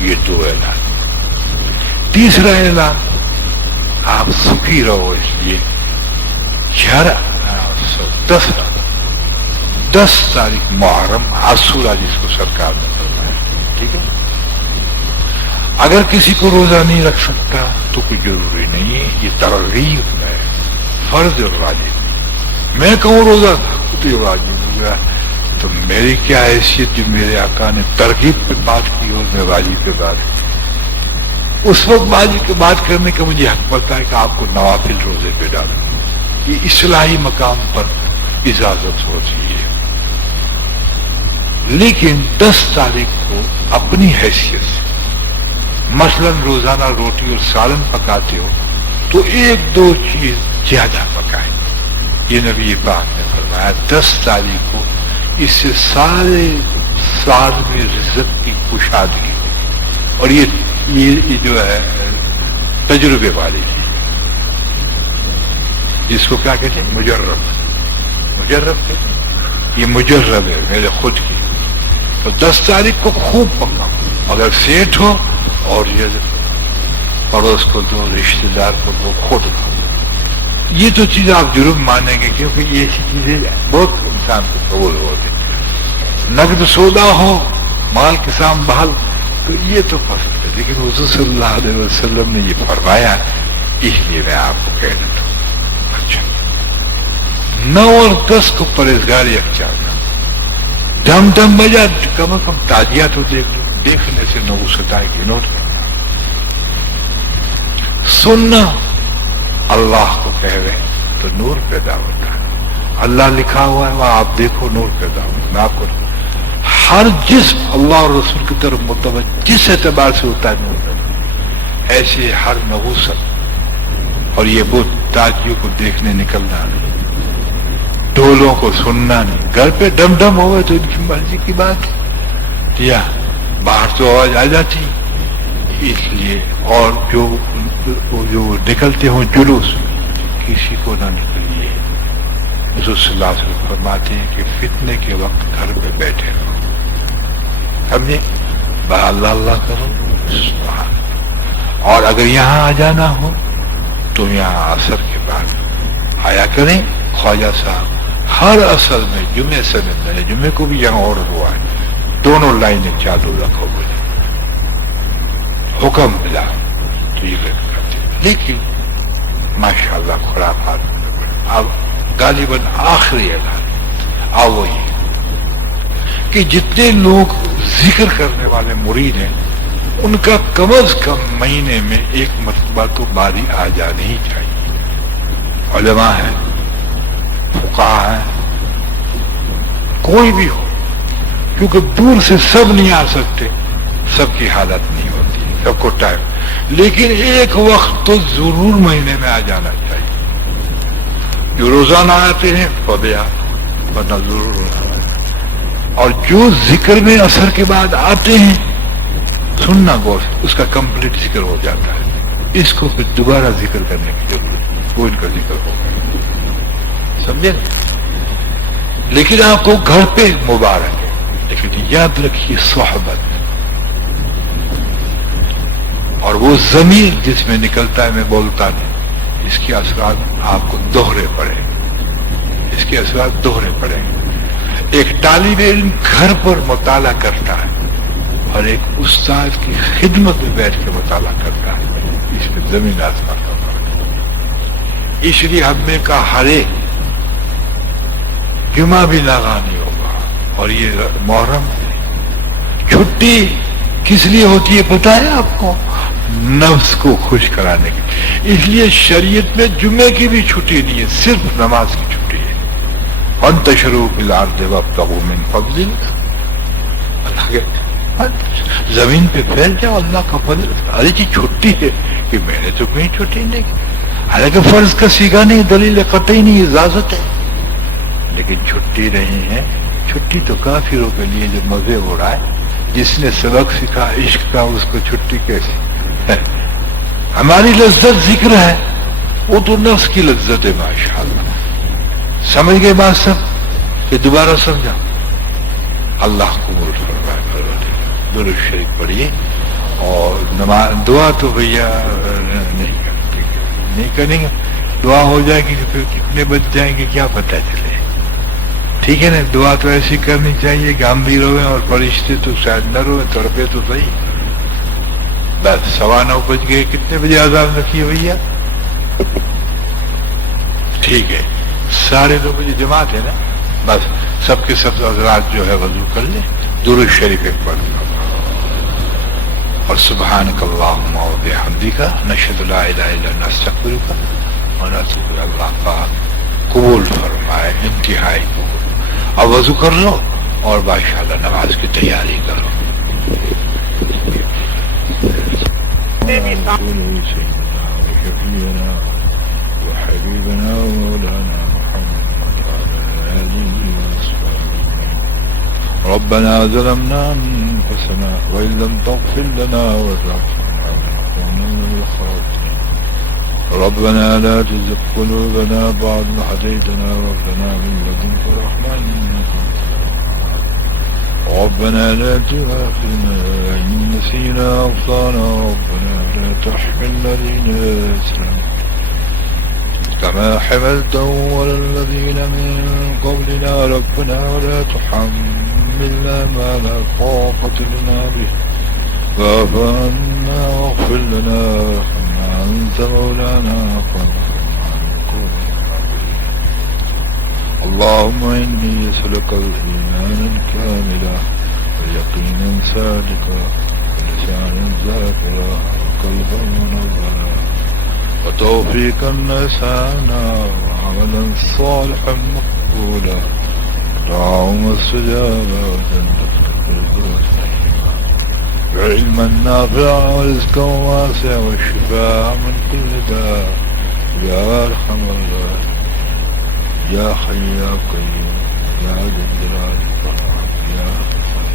یہ 2 اعلان. تیسرا اعلان, آپ سکھی رہو. اس لیے 10 تاریخ محرم عاشورہ جس کو سرکار نے فرمایا. ٹھیک ہے. اگر کسی کو روزہ نہیں رکھ سکتا تو کوئی ضروری نہیں ہے, یہ ترغیب ہے, فرض اور واجب. میں کہوں روزہ تو یہ واجب ہو گیا, تو میری کیا حیثیت جو میرے آقا نے ترغیب پہ بات کی اور میں واجب پہ بات کی. اس وقت واجب پہ بات کرنے کا مجھے حق پڑتا ہے کہ آپ کو نوافل روزے پہ ڈالوں. یہ اصلاحی مقام پر اجازت ہوتی ہے. لیکن 10 تاریخ کو اپنی حیثیت سے مثلا روزانہ روٹی اور سالن پکاتے ہو تو 1-2 چیز زیادہ پکائیں. یہ نبی پاک نے فرمایا 10 تاریخ کو. اس سے سارے سال میں رزق کی کشادگی, اور یہ جو ہے تجربے والی چیز, جس کو کیا کہتے ہیں مجرب کہتے ہیں. یہ مجرب ہے میرے خود کی. تو 10 تاریخ کو خوب پکاؤ, اگر سیٹ ہو اور یہ پڑوس کو دو, رشتے دار کو دو, خود کھاؤ. یہ تو چیز آپ ضرور مانیں گے کیونکہ یہ ایسی چیزیں بہت انسان کو قبول ہوتی. نقد سودا ہو, مال کے سام بحال, تو یہ تو پسند ہے. لیکن حضور صلی اللہ علیہ وسلم نے یہ فرمایا, اس لیے میں آپ کو کہہ دیتا ہوں. اچھا 9 اور 10 کو پرہیزگار یکجا ڈم بجا, کم از کم تازیہ تو دیکھ لو. دیکھنے سے نوست آئے گی, نوٹ کرنا. سننا اللہ کو کہہ رہے تو نور پیدا ہوتا ہے. اللہ لکھا ہوا ہے وہاں آپ دیکھو, نور پیدا ہوتا ہے. میں آپ کو ہر جسم اللہ اور رسول کی طرف متوجہ جس اعتبار سے ہوتا ہے نور پیدا. ایسے ہر نوست اور یہ بت تاجیوں کو دیکھنے نکلنا نہیں, ڈولوں کو سننا نہیں. گھر پہ ڈم ہوگا تو ان کی مرضی کی بات ہے, یا باہر تو آواز آ جاتی. اس لیے اور جو نکلتے ہوں جلوس, کسی کو نہ نکلیے. حضور صلی اللہ علیہ وسلم فرماتے ہیں کہ فتنے کے وقت گھر پہ بیٹھے رہو, سمجھے, اللہ اللہ کرو سبحان. اور اگر یہاں آ جانا ہو تو یہاں عصر کے بعد آیا کریں. خواجہ صاحب ہر اصل میں جمعے سے ملتے, جمعے کو بھی یہاں آرڈر ہوا ہے, دونوں لائنیں چالو رکھو بولے, حکم ملا تو یہ کرتے. لیکن ماشاءاللہ خرافات. اب غالباً آخری اعلان وہ یہ کہ جتنے لوگ ذکر کرنے والے مرید ہیں ان کا کم از کم مہینے میں ایک مرتبہ تو باری آ جانی ہی چاہیے. علماء ہیں، فقہاء ہیں، کوئی بھی ہو، کیونکہ دور سے سب نہیں آ سکتے، سب کی حالت نہیں ہوتی، سب کو ٹائم، لیکن ایک وقت تو ضرور مہینے میں آ جانا چاہیے. جو روزانہ آتے ہیں فبیا ورنہ ضرور آنا. اور جو ذکر میں اثر کے بعد آتے ہیں سننا گوشت، اس کا کمپلیٹ ذکر ہو جاتا ہے. اس کو پھر دوبارہ ذکر کرنے کی ضرورت ہے، وہ ان کا ذکر ہوگا، سمجھے. لیکن آپ کو گھر پہ مبارک ہے، لیکن یاد رکھیے صحبت اور وہ ضمیر جس میں نکلتا ہے میں بولتا نہیں، اس کے اثرات آپ کو دوہرے پڑے، اس کے اثرات دوہرے پڑے. ایک طالب علم گھر پر مطالعہ کرتا ہے اور ایک استاد کی خدمت میں بیٹھ کے مطالعہ کرتا ہے، اس میں زمین آسمان کا فرق ہے. اس لیے ہم نے کہا ہر ایک جمعہ بھی لگانی ہوگا. اور یہ محرم چھٹی کس لیے ہوتی ہے پتہ ہے آپ کو؟ نفس کو خوش کرانے کی. اس لیے شریعت میں جمعے کی بھی چھٹی نہیں ہے، صرف نماز کی چھٹی ہے. وانتشروا فی الارض وابتغوا من فضل اللہ کے زمین پہ پھیل جاؤ، اللہ کا فضل. ارے جی چھٹی ہے کہ میں نے تو کہیں چھٹی نہیں کی، حالانکہ فرض کا سیکھا نہیں، دلیل قطعی نہیں، اجازت ہے، لیکن چھٹی نہیں ہے. چھٹی تو کافروں کے لیے جو مزے اڑائے، جس نے سبق سیکھا عشق کا اس کو چھٹی کیسی ہے؟ ہماری لذت ذکر ہے، وہ تو نفس کی لذت ہے. ماشاءاللہ سمجھ گئے بات سب کہ دوبارہ سمجھا؟ اللہ قبول فرمائے. درود شریف پڑھیے. اور دعا تو بھیا نہیں کریں گے، دعا ہو جائے گی پھر کتنے بچ جائیں گے کیا پتہ چلے. ٹھیک ہے نا؟ دعا تو ایسی کرنی چاہیے کہ ہم بھی روئیں اور فرشتے تو شاید نہ روئیں، تڑپے تو صحیح. بس 9:15 بج گئے. کتنے بجے آزاد رکھیے بھیا؟ ٹھیک ہے 9:30 بجے جماعت ہے نا. بس سب کے سب حضرات جو ہے وضو کر لیں، درود شریف ایک پڑھ لیں اور سبحانک اللہم و بحمدک نشہد لا الہ الا انت نستغفرک و نتوب الیک. اللہ پاک قبول فرمائے، انتہائی قبول. اب وضو کر لو اور ماشاءاللہ نماز کی تیاری کرو. وحبيبنا ومولانا محمد وعلى آله وصحبه. ربنا ظلمنا أنفسنا وإن لم تغفر لنا وترحمنا لنكونن من الخاسرين. ربنا لا تزغ قلوبنا بعد إذ هديتنا وهب لنا من لدنك رحمة إنك أنت الوهاب. ربنا لا تؤاخذنا إن نسينا أو أخطأنا. ربنا لا تحمل علينا إصرا كما حملته على الذين من قبلنا. ربنا ولا تحملنا ما لا طاقة لنا به واعف عنا واغفر لنا وارحمنا أنت مولانا فانصرنا على القوم الكافرين. اللهم إني أسألك إيمانا كاملا ويقينا صادقا ولسانا ذاكرا وقلبا منورا وتوفيقا نسانا وعملا صالحا مقبولا ودعاء مستجابا وجنة الفردوس نعيما وعلما نافعا ورزقا واسعا والشفاء من كل داء يا أرحم الراحمين يا حي يا قيوم يا ذا الجلال والإكرام يا غفار.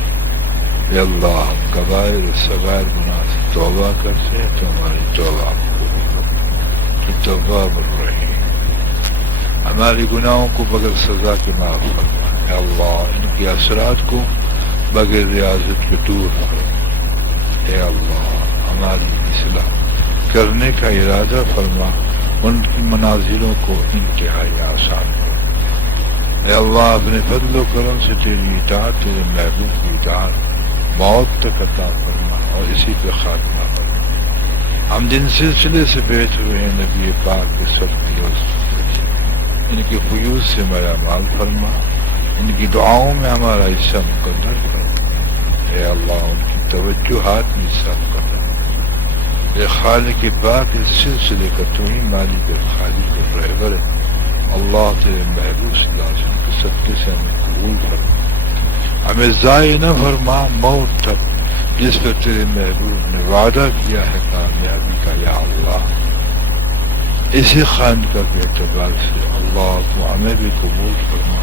یا اللہ ہم کبائر و صغائر گناہ سے توبہ کرتے ہیں تو ہماری توبہ تو تواب الرحیم. ہماری گناہوں کو بغیر سزا کے معاف فرما. یا اللہ ان کے اثرات کو بغیر ریاضت کے دور فرما. اے اللہ ہماری اصلاح کرنے کا ارادہ فرما، ان کی منازلوں کو انتہائی آسان کرو. اے اللہ اپنے فضل و کرم سے تیری اطاعت، تیرے محبوب کی اطاعت موت تک عطا فرما اور اسی پہ خاتمہ فرما. ہم جن سلسلے سے بیٹھ ہوئے ہیں نبی پاک کے سب کی ان کے فیوز سے میرا مال فرما، ان کی دعاؤں میں ہمارا حصہ مقدر فرما، اے اللہ ان کی توجہات میں حصہ مقدر، اے خالق پاک اس سلسلے کا تو ہی مالک اور خالق اور رہبر ہے، اللہ تیرے محبوب صلی اللہ علیہ وسلم کے صدقے سے ہمیں قبول فرما، ہمیں ضائع نہ فرما موت تک جس پر تیرے محبوب نے وعدہ کیا ہے کامیابی کا، یا اللہ اسی خاندہ کے اعتبار سے اللہ تو ہمیں بھی قبول فرما،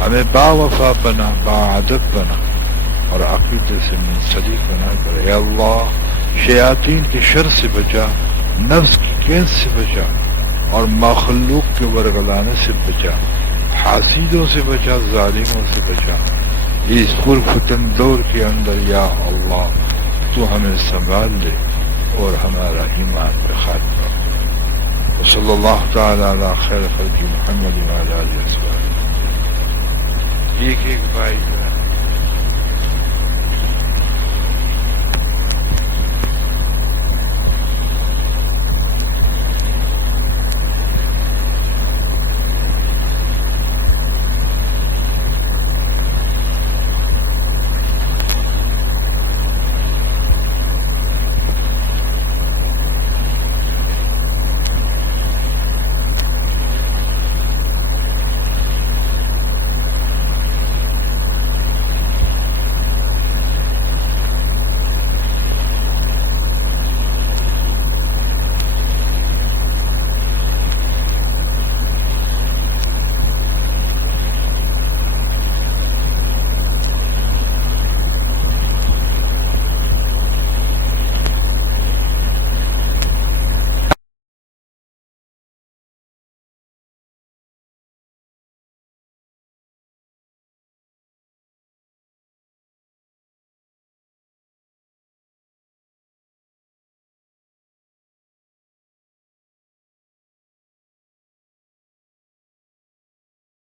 ہمیں با وفا بنا، با ادب بنا اور عقیدے سے منسلک بنا کر، اے اللہ شیاطین کے شر سے بچا، نفس کی قید سے بچا اور مخلوق کے ورگلانے سے بچا، حاسدوں سے بچا، ظالموں سے بچا، اس پرفتن دور کے اندر یا اللہ تو ہمیں سنبھال لے اور ہمارا ایمان پہ خاتمہ۔ صلی اللہ تعالی علی خیر خلق محمد وعلی آلہ وصحبہ۔ ایک بھائی